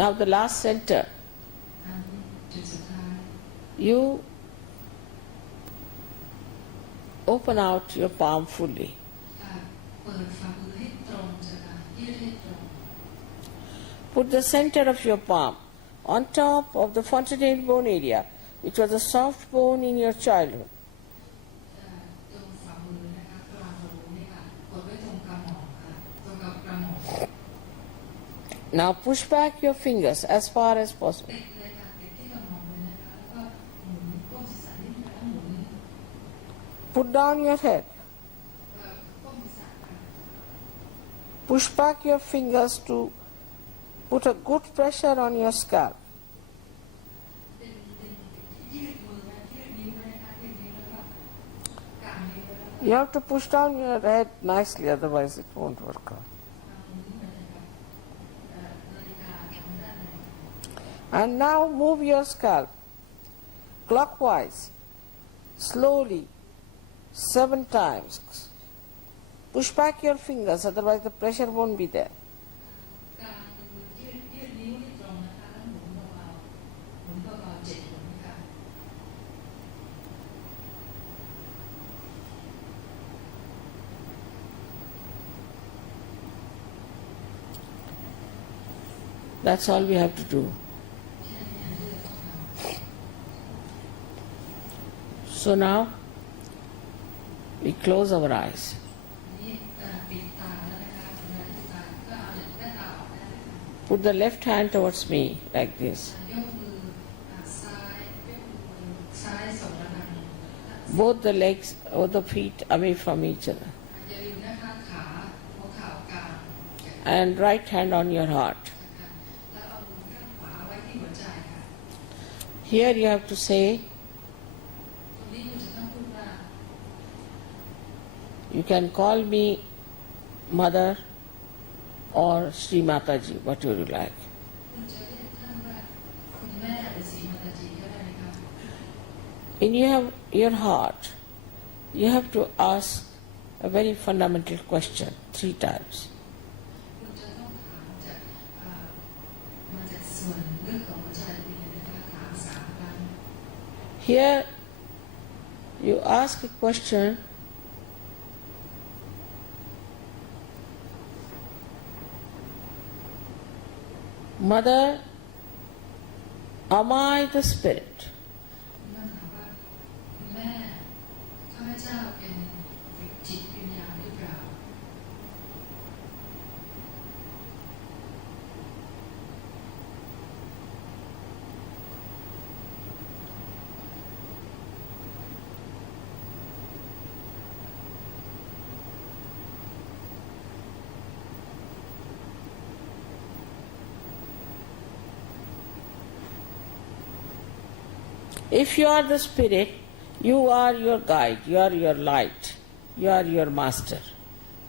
Now the last center, อันจุดสุดท้าย you open out your palm fully. เปิดฝ่ามือให้ตรงจะค่ะยืดให้ตรง Put the center of your palm on top of the fontanelle bone area, which was a soft bone in your childhood. ตรงฝ่ามือนะคะกลางหูนี่ค่ะกดไว้ตรงกระหม่อมค่ะตรงกับกระหม่อม Now push back your fingers as far as possible. ติดเลยค่ะติดที่กระหม่อมเลยนะคะแล้วก็หมุนก้มศีรษะนิดนึงแล้วหมุน Put down your head. ก้มศีรษะค่ะ Push back your fingers to put a good pressure on your scalp. ยืดมือไว้ยืดนิ้วไว้นะคะยืดนิ้วแล้วก็กางนิ้วไว้แล้วก็ You have to push down your head nicely, otherwise it won't work out. หมุนเหมือนกับนาฬิกาทำด้านใน And now move your scalp clockwise, slowly, 7 times. Push back your fingers, otherwise the pressure won't be there. กางมือยืดนิ้วให้ตรงนะคะแล้วหมุนเบาๆหมุนเบาๆ7 หมุนค่ะ That's all we have to do. แค่นี้ที่เราต้องทำ So now we close our eyes. นี่ปิดตาแล้วนะคะทำงานที่ตาก็เอาแว่นตาออกได้เลยค่ะ Put the left hand towards me like this. ยกมือซ้ายยกมือซ้ายส่งระดับ Both the legs or the feet away from each other. อย่าลืมนะคะขาหัวเข่ากลาง And right hand on your heart. นะคะแล้วเอามือข้างขวาไว้ที่หัวใจค่ะ Here you have to say, ตรงนี้คุณจะต้องพูดว่า you can call me Mother or Sri Mataji, whatever you like. คุณจะเรียกท่านว่าคุณแม่หรือศรีมาตาจีก็ได้นะคะ In your heart, you have to ask a very fundamental question 3 times. คุณจะต้องถามจากมาจากส่วนลึกของหัวใจคุณเลยนะคะถาม3 ครั้ง Here you ask a question, Mother, am I the spirit? คุณถามว่าคุณแม่ข้าพเจ้าเป็นจิตวิญญาณหรือเปล่า If you are the spirit, you are your guide, you are your light, you are your master.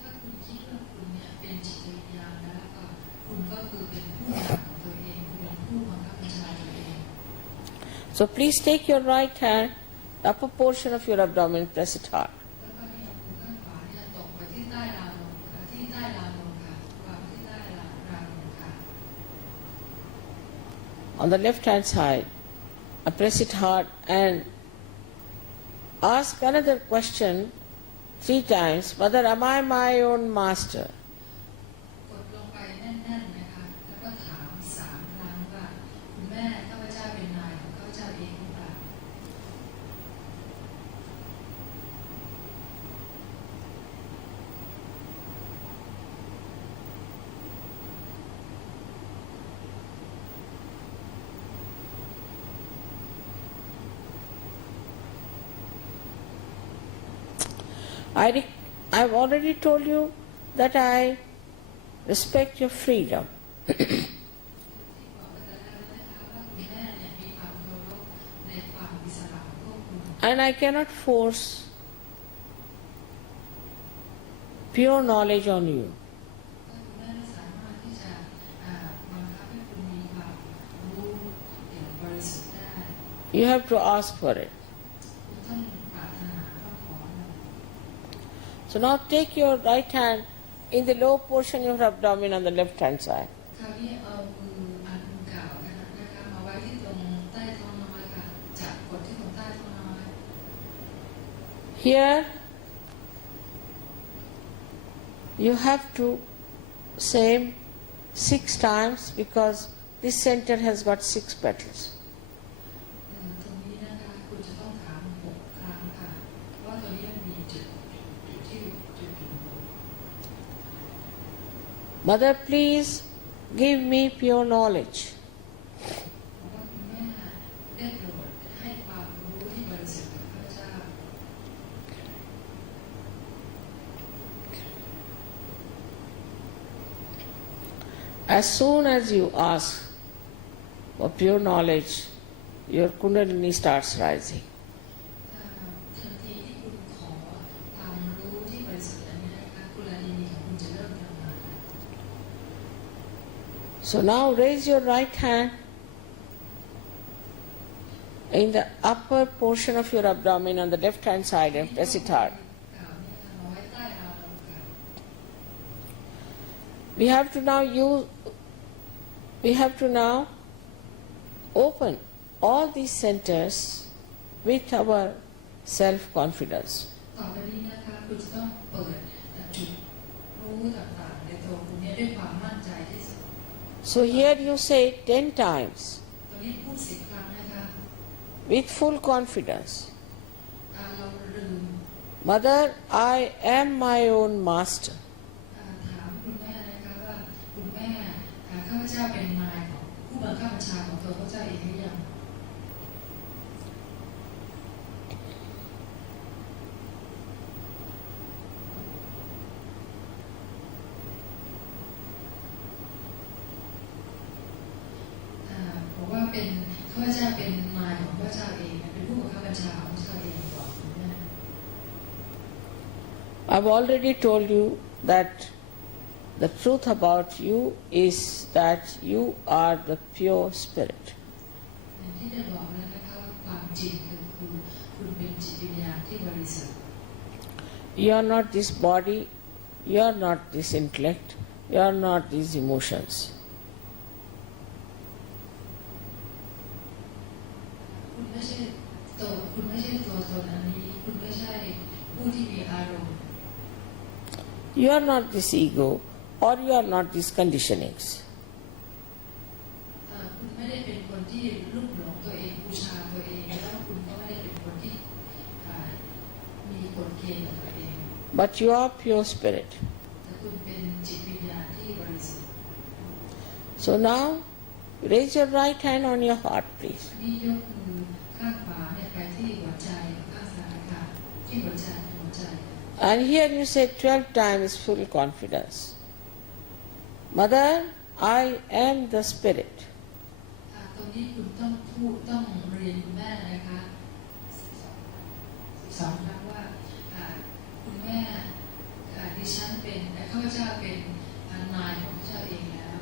ถ้าคุณคิดว่าคุณเนี่ยเป็นจิตวิญญาณแล้วก็คุณก็คือเป็นผู้นำของตัวเองคุณเป็นผู้บังคับบัญชาตัวเอง So please take your right hand, the upper portion of your abdomen, press it hard. แล้วก็เนี่ยมือข้างขวาเนี่ยตกไปที่ใต้ราวนมค่ะที่ใต้ราวนมค่ะวางที่ใต้ราวนมค่ะ On the left hand side, press it hard and ask another question 3 times. Mother, am I my own master? กดลงไปแน่นๆนะคะแล้วก็ถาม3 ครั้งว่าคุณแม่ข้าพเจ้าเป็นนายของข้าพเจ้าเองหรือเปล่า I've already told you that I respect your freedom. ที่บอกไปแล้วนะคะว่าคุณแม่เนี่ยมีความเคารพในความอิสระของพวกคุณ And I cannot force pure knowledge on you. คุณแม่ไม่สามารถที่จะบังคับให้คุณมีความรู้อย่างบริสุทธิ์ได้ You have to ask for it. คุณต้องปรารถนาต้องขอมัน So now take your right hand in the low portion of your abdomen on the left hand side. คราวนี้เอามืออันเก่านะคะมาไว้ที่ตรงใต้ท้องน้อยค่ะจับกดที่ตรงใต้ท้องน้อย Here you have to say 6 times because this center has got 6 petals. ตรงนี้นะคะคุณจะต้องถาม6 ครั้งค่ะเพราะว่าตัวนี้มันมีจุดที่จุดถึง6 Mother, please give me pure knowledge. บอกว่าคุณแม่ได้โปรดให้ความรู้ที่บริสุทธิ์กับข้าพเจ้า As soon as you ask for pure knowledge, your kundalini starts rising. ทันทีที่คุณขอความรู้ที่บริสุทธิ์อันนี้นะคะกุลาลินีของคุณจะเริ่มทำงาน So now raise your right hand in the upper portion of your abdomen on the left hand side and press it hard. กล่าวนี้ค่ะมาไว้ใต้ราวนมค่ะ We have to now open all these centers with our self-confidence. ต่อไปนี้นะคะคุณจะต้องเปิดจุดรู้ต่างๆในตัวคุณเนี่ยด้วยความมั่นใจที่สุด So here you say 10 times ตรงนี้พูด10 ครั้งนะคะ with full confidence. เราลืม Mother, I am my own master. ถามคุณแม่นะคะว่าคุณแม่ข้าพเจ้าเป็นนายของผู้บังคับบัญชาของตัวพระเจ้าเองหรือยังบอกว่าเป็นข้าพเจ้าเป็นนายของพระเจ้าเองเป็นผู้บังคับบัญชาของพระเจ้าเองบอกคุณแม่ I've already told you that the truth about you is that you are the pure spirit. อย่างที่ได้บอกแล้วนะคะว่าความจริงคือคุณเป็นจิตวิญญาณที่บริสุทธิ์ You are not this body, you are not this intellect, you are not these emotions. คุณไม่ใช่ตัวคุณไม่ใช่ตัวตนอันนี้คุณ คุณไม่ใช่ผู้ที่มีอารมณ์ You are not this ego, or you are not these conditionings. คุณไม่ได้เป็นคนที่ลุ่มหลงตัวเองบูชาตัวเองแล้วคุณก็ไม่ได้เป็นคนที่มีกฎเกณฑ์กับตัวเอง But you are pure spirit. แต่คุณเป็นจิตวิญญาณที่บริสุทธิ์ So now, raise your right hand on your heart, please. นี่ยกมือข้างขวาเนี่ยไปที่หัวใจข้างซ้ายค่ะที่หัวใจ And here you say 12 times full confidence. Mother, I am the spirit. ตรงนี้คุณต้องพูดต้องเรียนคุณแม่นะคะสอนครั้งว่าคุณแม่ดิฉันเป็นข้าพเจ้าเป็นนายของเจ้าเองแล้ว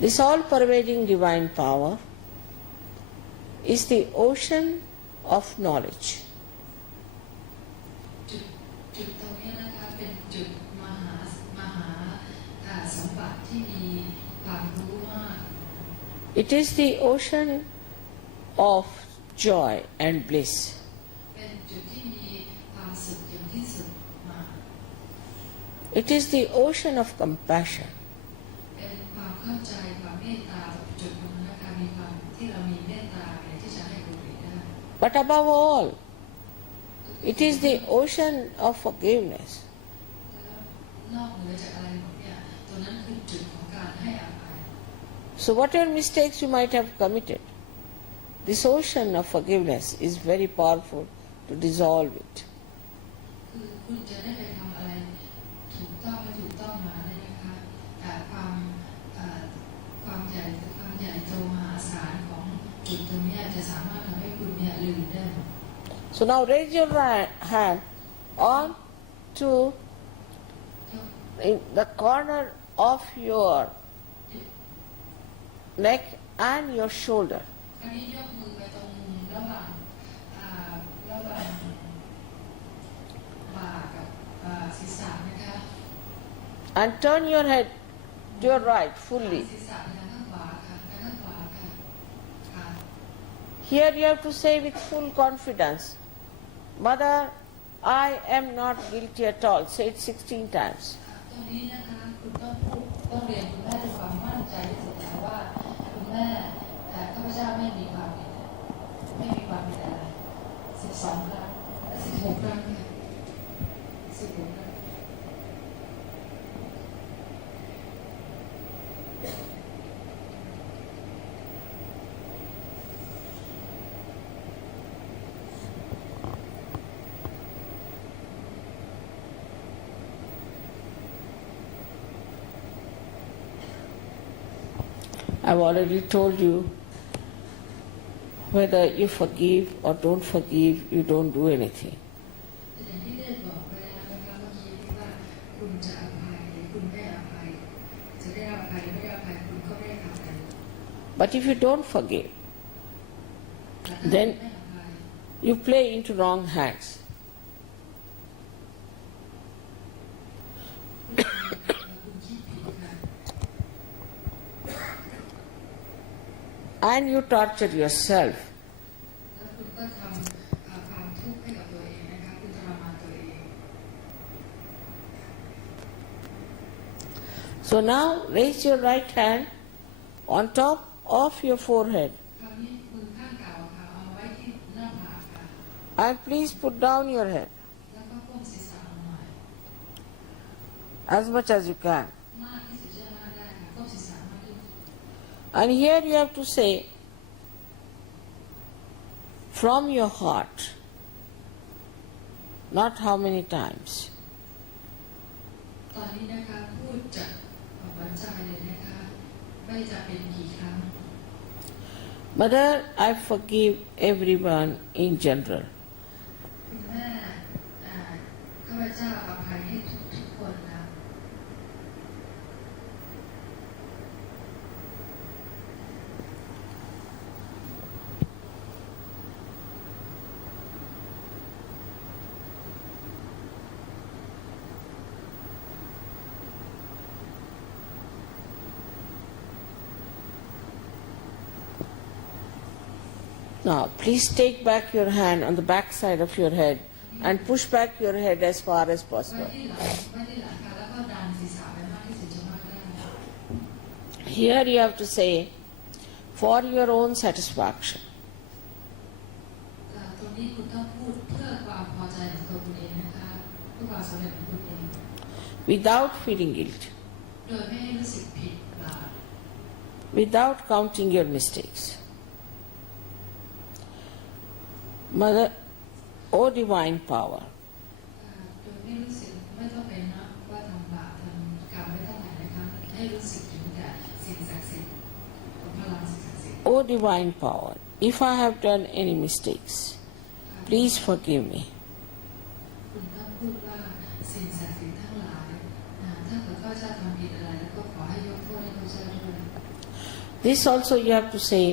This all-pervading divine power is the ocean of knowledge. จุดตรงนี้นะคะเป็นจุดมหาสมบัติที่มีความรู้มาก It is the ocean of joy and bliss. เป็นจุดที่มีความสุขอย่างที่สุดมาก It is the ocean of compassion. เป็นความเข้าใจความเมตตาต่อจุดตรงนั้นนะคะมีความที่เรามีเมตตาที่จะให้คนอื่นได้ But above all, it is the ocean of forgiveness. นอกเหนือจากอะไรหมดเนี่ยตัวนั้นคือจุดของการให้อภัย So whatever mistakes you might have committed, this ocean of forgiveness is very powerful to dissolve it. คือคุณจะได้ไปทำอะไรถูกต้องและถูกต้องมาได้นะคะแต่ความใหญ่โตมหาศาลของจุดตรงนี้จะสามารถทำให้คุณเนี่ยลืมได้ So now raise your right hand on to in the corner of your neck and your shoulder. คราวนี้ยกมือไปตรงมุมระหว่างบ่ากับศีรษะนะคะ And turn your head to your right fully. ศีรษะไปทางข้างขวาค่ะทางข้างขวาค่ะ Here you have to say with full confidence, Mother, I am not guilty at all. Say it 16 times. ตรงนี้นะคะคุณต้องเรียนคุณแม่ด้วยความมั่นใจที่สุดนะว่าคุณแม่ข้าพเจ้าไม่มีความผิดอะไร12 ครั้ง16 ครั้งค่ะ16 ครั้ง I've already told you, whether you forgive or don't forgive, you don't do anything. อย่างที่ได้บอกไปแล้วนะคะเมื่อกี้ว่าคุณจะอภัยหรือคุณไม่อภัยจะได้อภัยไม่ได้อภัยคุณก็ไม่ได้ทำอะไร But if you don't forgive, แต่ถ้า then ไม่อภัย you play into wrong hands. คุณคิดผิดค่ะ And you torture yourself. แล้วคุณก็ทำความทุกข์ให้กับตัวเองนะคะคุณทรมานตัวเอง So now raise your right hand on top of your forehead. คราวนี้มือข้างเก่าค่ะเอาไว้ที่หน้าผากค่ะ And please put down your head แล้วก็ก้มศีรษะลงมา as much as you can. มากที่สุดจะมากได้ค่ะก้มศีรษะมากที่สุด And here you have to say, from your heart, not how many times. ตอนนี้นะคะพูดจากหัวใจเลยนะคะไม่จะเป็นกี่ครั้ง Mother, I forgive everyone in general. คุณแม่ข้าพเจ้าอภัยให้ทุกคนนะ And Now, please take back your hand on the back side of your head and push back your head as far as ไว้ possible. ที่หลังไว้ที่หลังค่ะแล้วก็ดันศีรษะไปมากที่สุดจะมากได้ Here you have to say, for your own satisfaction, ตรงนี้คุณต้องพูดเพื่อความพอใจของตัวคุณเองนะคะเพื่อความสำเร็จของคุณเอง without feeling guilt, โดยไม่ให้รู้สึกผิดบาป without counting your mistakes. Mother, O divine power, โดยไม่รู้สึกไม่ต้องไปนับว่าทำบาปทำกรรมไม่เท่าไหร่นะคะให้รู้สึกถึงแต่สิ่งศักดิ์สิทธิ์ของพลังสิ่งศักดิ์สิทธิ์ O divine power, if I have done any mistakes, please forgive me. คุณต้องพูดว่าสิ่งศักดิ์สิทธิ์ทั้งหลายถ้าเกิดข้าพเจ้าทำผิดอะไรแล้วก็ขอให้ยกโทษให้ข้าพเจ้าด้วย This also you have to say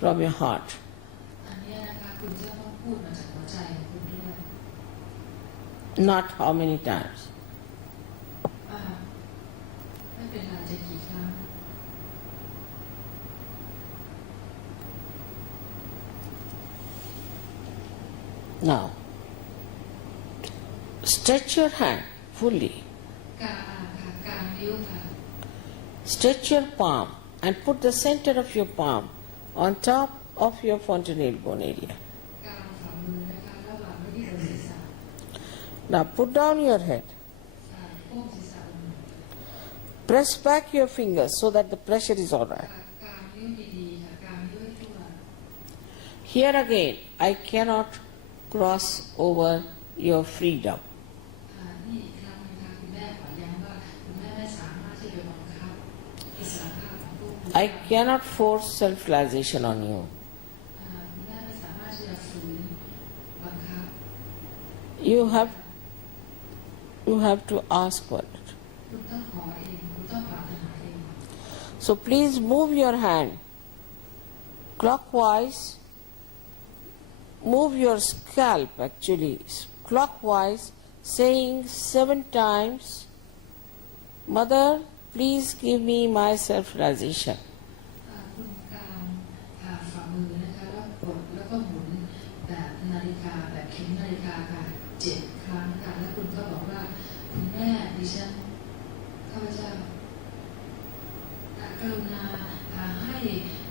from your heart. อันนี้นะคะคุณจะต้องพูดมาจากหัวใจของคุณด้วย Not how many times. ไม่เป็นไรจะกี่ครั้ง Now, stretch your hand fully. กางค่ะกางนิ้วค่ะ Stretch your palm and put the center of your palm on top of your fontanel bone area. กางฝ่ามือนะคะแล้ววางไว้ที่บนศีรษะ Now put down your head. โค้งศีรษะลง Press back your fingers so that the pressure is alright. กางนิ้วดีๆค่ะกางนิ้วให้ทั่ว Here again, I cannot cross over your freedom. นี่อีกครั้งนึงค่ะคุณแม่ขอย้ำว่าคุณแม่ไม่สามารถที่จะบังคับอิสรภาพของผู้คุณ I cannot force self-realization on you. คุณแม่ไม่สามารถที่จะฝืนบังคับ You have to ask for it. คุณต้องขอเองคุณต้องปรารถนาเอง So please move your hand clockwise. Move your scalp actually clockwise, saying 7 times, Mother, please give me my self-realization. คุณกางฝ่ามือนะคะแล้วกดแล้วก็หมุนแบบนาฬิกาแบบเข็มนาฬิกาค่ะ7 ครั้งค่ะแล้วคุณก็บอกว่าคุณแม่ดิฉันข้าพเจ้ากรุณาให้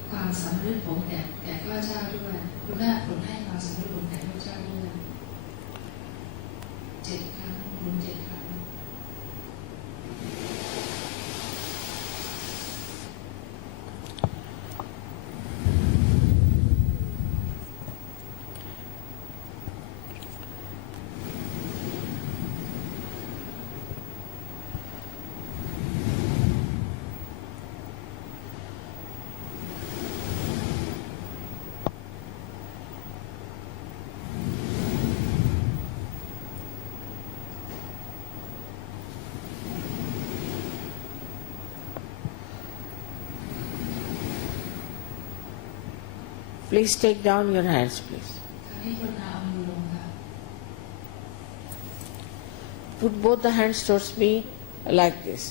ความสำเร็จผลแก่ข้าพเจ้าด้วยคุณแม่ผลให้ความสำเร็จผลแก่ข้าพเจ้าด้วย7 ครั้งหมุน7 ครั้ง Please take down your hands, please. คราวนี้กรุณาเอามือลงค่ะ Put both the hands towards me like this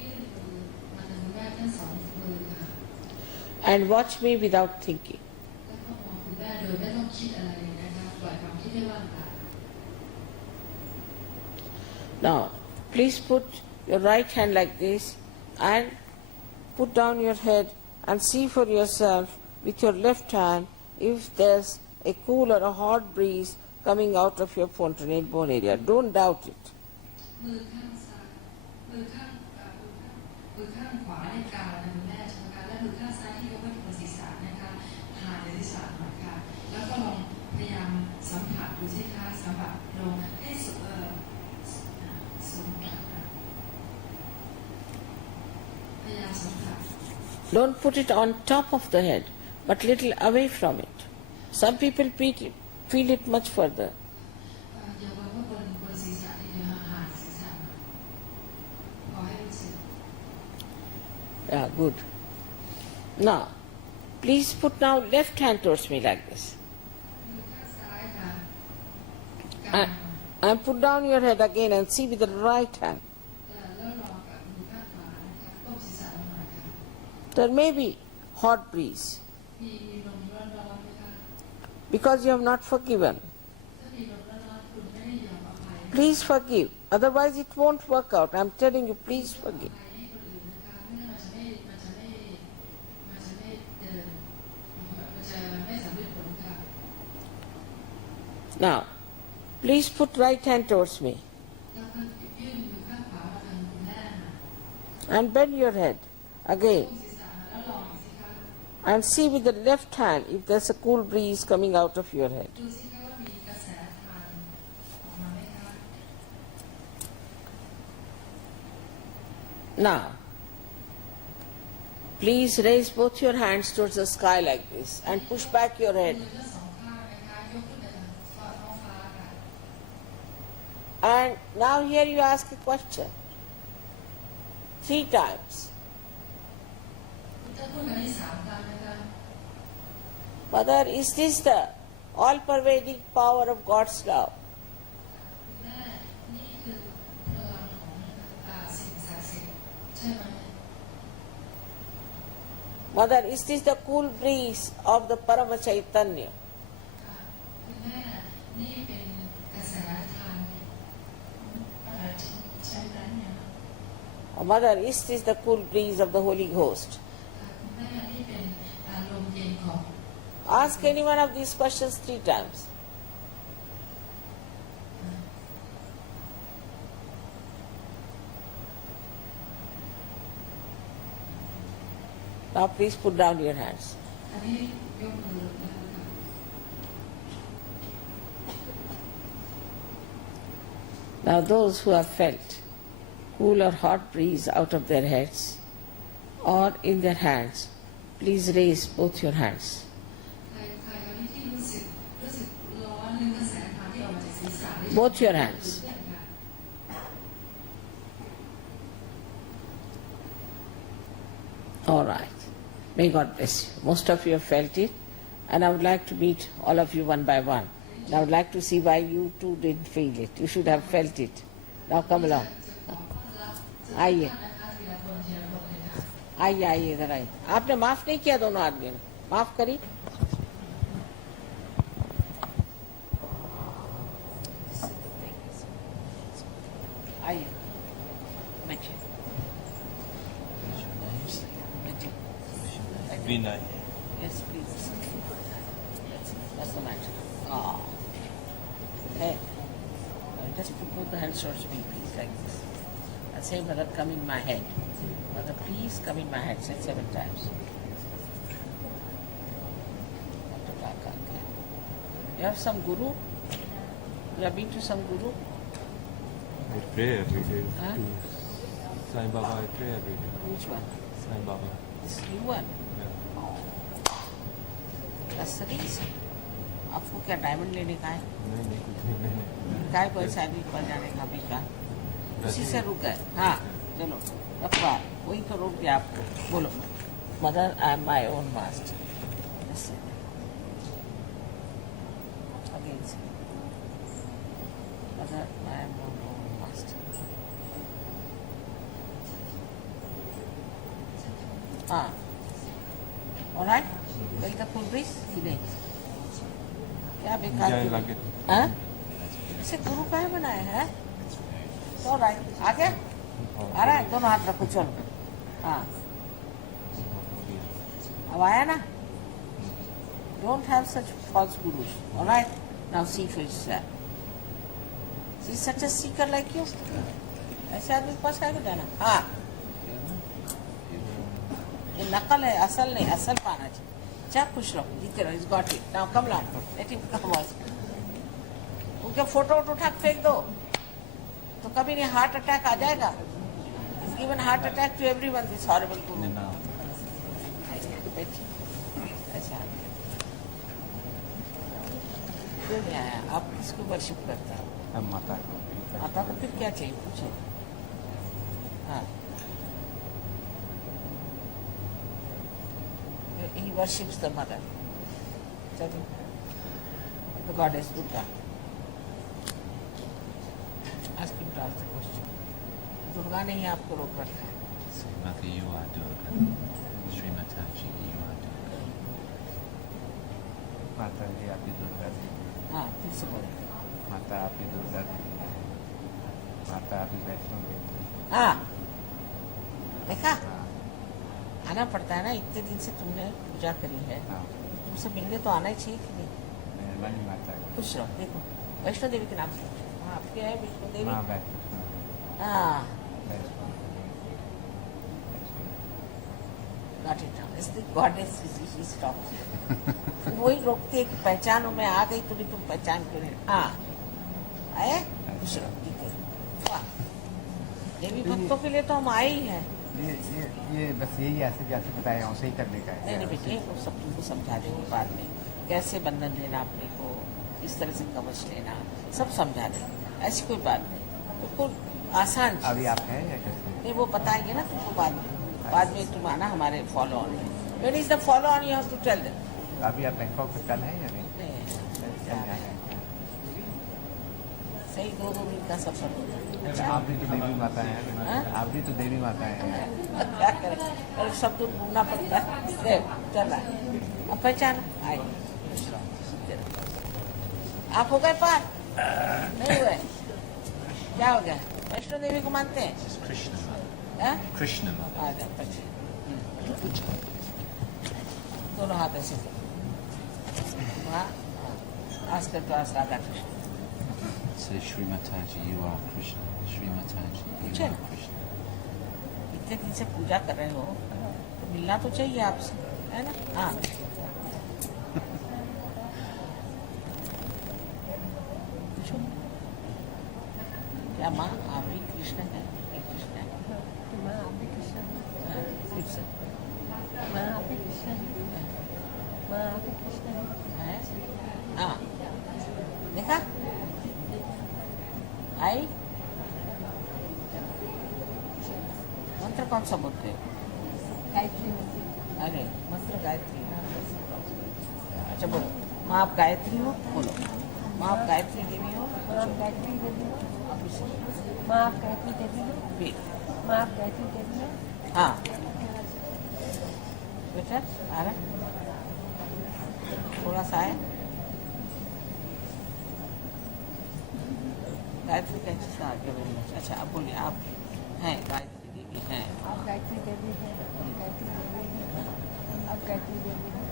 ยื่นมือมาทางคุณแม่ทั้งสองมือค่ะ and watch me without thinking. แล้วก็มองคุณแม่โดยไม่ต้องคิดอะไรเลยนะคะปล่อยความคิดให้ว่างเปล่า Now, please put your right hand like this and put down your head and see for yourself with your left hand if there's a cool or a hot breeze coming out of your fontanel bone area. Don't doubt it. มือข้างซ้ายมือข้างขวาในกาวนะคุณแม่ใช่ไหมคะและมือข้างซ้ายที่ยกไว้บนศีรษะนะคะห่างจากศีรษะหน่อยค่ะแล้วก็ลองพยายามสัมผัสดูสิคะสัมผัสลงให้สัมผัสพยายามสัมผัส Don't put it on top of the head, but little away from it. Some people feel it much further. อย่าวางไว้บนศีรษะทีเดียวห่างศีรษะพอให้รู้สึก Yeah, good. Now, please put now left hand towards me like this. มือข้างซ้ายค่ะ And put down your head again and see with the right hand. แล้วลองกับมือข้างขวานะคะก้มศีรษะลงหน่อยค่ะ There may be hot breeze. มีลมร้อนๆไหมคะ because you have not forgiven. Please forgive, otherwise it won't work out. I'm telling you, please forgive. Now, please put right hand towards me. And bend your head again. And see with the left hand if there's a cool breeze coming out of your head. Now, please raise both your hands towards the sky like this and push back your head. And now here you ask a question 3 times. Mother, is this the all-pervading power of God's love? Mother, is this the cool breeze of the Parama Chaitanya? Oh, Mother, is this the cool breeze of the Holy Ghost? Ask any one of these questions 3 times. Now please put down your hands. Now those who have felt cool or hot breeze out of their heads or in their hands, please raise both your hands. Both your hands. All right. May God bless you. Most of you have felt it, and I would like to meet all of you one by one. And I would like to see why you too didn't feel it. You should have felt it. Now come along. आइए आइए आइए इधर आइए. आपने माफ नहीं किया दोनों आदमी ने, माफ करी. आइए बैठिए. Vinay. Yes, please. That's the matter. Ah. Hey. Just put both the hands towards me, please, like this. And say, Mother, come in my head. Mother, please come in my head. Say 7 times. You have some guru? You have been to some guru? I pray every day. Huh? To Sai Baba, I pray every day. Which one? Sai Baba. This new one? Yeah. Oh. That's the reason. आपको क्या diamond लेने का है? नहीं कुछ नहीं. काय कोई शादी पर जाने का भी का? उसी से रुक गए. हाँ चलो रखवा वही तो रोक दिया आपको. बोलो Mother, I am my own master. Listen. Again say Mother, I am my own master. हाँ. All right? Very the full breeze? नहीं. क्या बेकार की? हाँ? इसे गुरु का है बनाया है? तो राइट. आगे? आ रहा है? दोनों हाथ रखो चलो. हाँ. अब आया ना? Don't have such false gurus. All right? Now see for yourself. She's such a seeker like you. ऐसे आदमी के पास क्या जाना? हाँ. ये नकल है, असल नहीं, असल पाना चाहिए. जा खुश रहो, जीते रहो. He's got it. Now come along. Let him come on. उनके फोटो उठा के फेंक दो, तो कभी नहीं हार्ट अटैक आ जाएगा. He's given heart attack to everyone. This horrible guru. ऐसा क्यों नहीं आया? आप किसको वर्शिप करता है? हम माता. माता को फिर क्या चाहिए पूछे. हाँ. He worships the mother. The goddess Durga. Ask him to ask the question. Durga ने ही आपको रोक रखा है. Mother, you are Durga. Sri Mataji, you are Durga. माता जी आपकी दुर्गा जी हाँ फिर से बोलो माता आपकी दुर्गा जी माता आपकी वैष्णो देवी हाँ देखा आना पड़ता है ना, इतने दिन से तुमने पूजा करी है, हाँ तुमसे मिलने तो आना ही चाहिए कि नहीं। मेहरबानी माता की खुश रहो। देखो वैष्णो देवी के नाम से वहाँ आपके है वैष्णो देवी। माँ वैष्णो हाँ वैष्णो नॉट इट नाउ, इसलिए गॉडेस इज टॉकिंग। वही रोकती है कि पहचानो, मैं आ गई तो भी तुम पहचान क्यों नहीं। हाँ आए खुश रहो। ठीक है वाह, देवी भक्तों के लिए तो हम आए ही हैं। ये बस यही ऐसे जैसे बताया ऐसे ही करने का है। नहीं बेटे वो सब तुमको समझा देंगे बाद में, कैसे बंधन लेना अपने को, इस तरह से कवच लेना, सब समझा देंगे, ऐसी कोई बात नहीं, बिल्कुल आसान चीज़। अभी आप हैं या कैसे? नहीं वो बताएंगे ना तुमको बाद में तुम आना हमारे फॉलो ऑन में। Where is the follow on, you have to tell them. अभी आप बैंकॉक में कल हैं या नहीं? सही 2 दिन का सफर होगा। अच्छा आप भी तो देवी माता हैं, आप भी तो देवी माता हैं। क्या करें, और सब दूर घूमना पड़ता है। चल रहा है अब पहचान आए। आप हो गए पार? नहीं हुए? क्या हो गया? वैष्णो देवी को मानते हैं? Krishna Mother. आ जाओ पीछे, दोनों हाथ ऐसे वहाँ आज कर तो आज Radha Krishna. Say Shri Mataji, you are Krishna. Shri Mataji, you are Krishna. इतने दिन से पूजा कर रहे हो तो मिलना तो चाहिए आपसे, है ना। हाँ क्या माँ आप ही कृष्ण है? कृष्ण है माँ आप भी कृष्ण है। फिर से माँ आप भी कृष्ण है। माँ आप भी कृष्ण है। हाँ देखा आई। मंत्र कौन सा बोलते हो? गायत्री मंत्र। अरे मंत्र गायत्री। अच्छा बोलो, माँ आप गायत्री हो, बोलो माँ आप गायत्री देवी हो। माँ आप गायत्री देवी हो। माँ आप गायत्री देवी हो। फिर माँ आप गायत्री देवी हो। हाँ बेटा आ रहा थोड़ा सा है। गायत्री कैसे से आगे बोलना। अच्छा अब बोलिए, आप हैं गायत्री देवी हैं। आप गायत्री देवी हैं। गायत्री देवी हैं। आप गायत्री देवी हैं।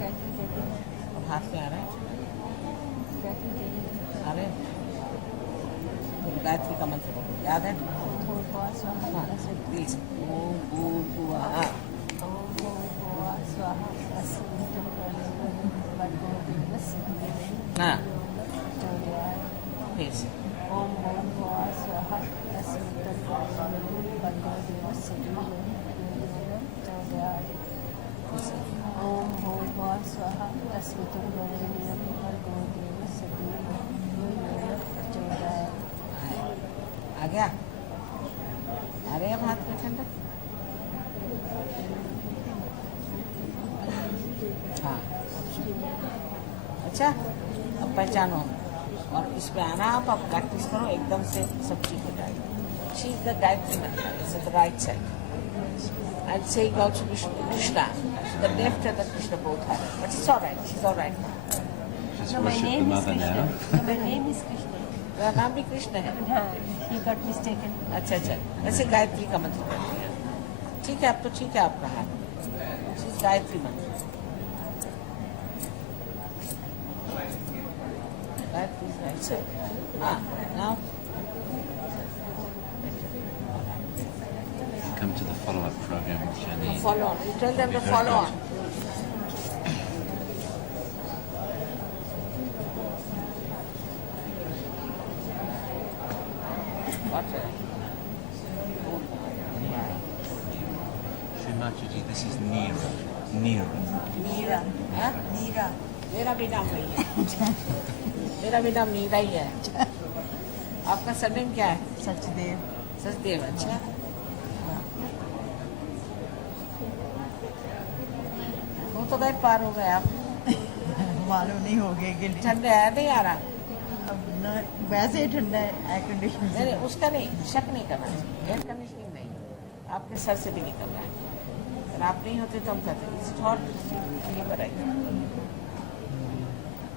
गायत्री देवी हैं। अब हाथ में आ रहा है, गायत्री देवी हैं। आ रहे हैं। तो गायत्री का मंत्र बोलो, याद है? भूर्भुवः स्वः। हाँ दिल से ओम भूर्भुवः ओम भूर्भुवः स्वः भर्गो देवस्य धीमहि हाँ प्रचोदयात्। फिर से ओम भूर्भुवः स्वः भर्गो देवस्य धीमहि प्रचोदयात्। ओम भूर्भुवः स्वः तस्वितुर्वरेण्यं भर्गो देवस्य धीमहि प्रचोदयात्। आ गया? आ रहे अब हाथ में ठंडा? हाँ अच्छा अब पहचानो और इसमें आना आप प्रैक्टिस करो, एकदम से सब ठीक हो जाएगा। शी इज द गायत्री मंत्र, it's the right side and saying also Krishna, the left and the Krishna both have it, but it's all right, she's all right now. Just No, my worship the name is mother Krishna. now. No, my name is Krishna. मेरा नाम भी कृष्ण है। हाँ, he got mistaken. अच्छा अच्छा वैसे गायत्री का मंत्र करती है। ठीक है अब तो ठीक है आपका हाथ, शीज गायत्री मंत्र। Gayatri right side. हाँ now Come to the follow-up program with Janine. follow on. You tell them to Be very follow on. good. What? Shri Mataji, this is Neera. Neera. Meera. हाँ? मीरा। मेरा भी नाम वही है। मेरा भी नाम मीरा ही है। आपका सरनेम क्या है? सचदेव। सचदेव। अच्छा वो तो गए पार हो गए आप। मालूम नहीं हो गए कि ठंडे है नहीं आ रहा? अब न वैसे ही ठंडा है एयर कंडीशन नहीं उसका नहीं, शक नहीं करना चाहिए, एयर कंडीशनिंग नहीं। आपके सर से भी निकल रहा है अगर आप नहीं होते तो हम कहते हैं it's hot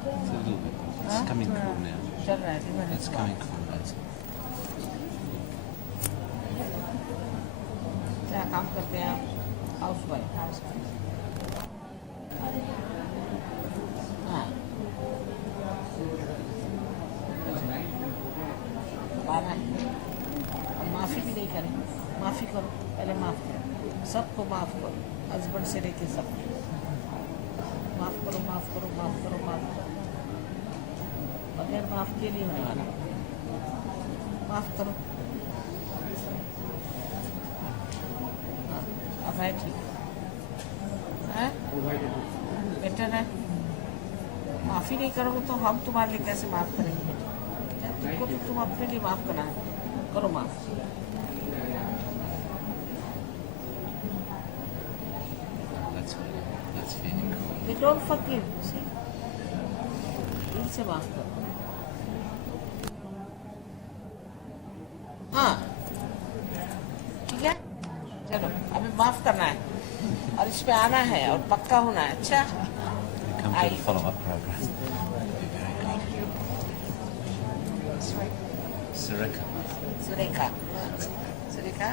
It's a little bit. It's coming cool now. चल रहा है liver It's is coming hot. cool. That's क्या काम करते हैं आप हाउस वाइफ हाँ बारह अब माफ़ी भी नहीं करें माफ़ी करो पहले माफ़ करो सबको माफ़ करो हस्बैंड से लेके सब माफ़ करो माफ़ करो माफ़ करो माफ़ करो बगैर माफ़ के नहीं होने वाला माफ़ करो हाँ अब है ठीक है बेटर है माफ़ी नहीं करोगे तो हम तुम्हारे लिए कैसे माफ़ करेंगे बेटा तुमको तो तुम अपने लिए माफ़ करना है करो माफ़ that's feeling cool. They don't forgive, see. दिल से माफ करो हाँ ठीक है चलो अभी माफ करना है और इस पे आना है और पक्का होना है अच्छा Come to the follow-up program. Sureka. Surekha Surekha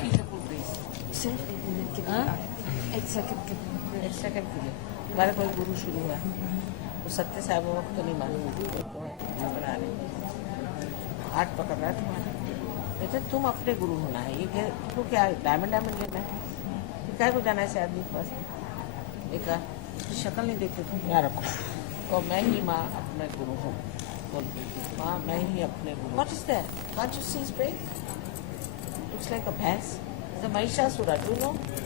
feel the good breeze हाँ एक सेकंड के लिए हमारा कोई गुरु शुरू हुआ वो सत्य साहब वक्त तो नहीं मालूम बना रहे हाथ पकड़ रहा है तुम्हारा बेटा तुम अपने गुरु होना है ये तो क्या डायमंड लेना है क्या को जाना है ऐसे आदमी के पास देखा शक्ल नहीं देखते तुम यहाँ रखो तो मैं ही माँ अपने गुरु हूँ बोल माँ मैं ही अपने गुरु What is that? Can't you see his face? Looks like a भैंस. The Mahishasura, do you know?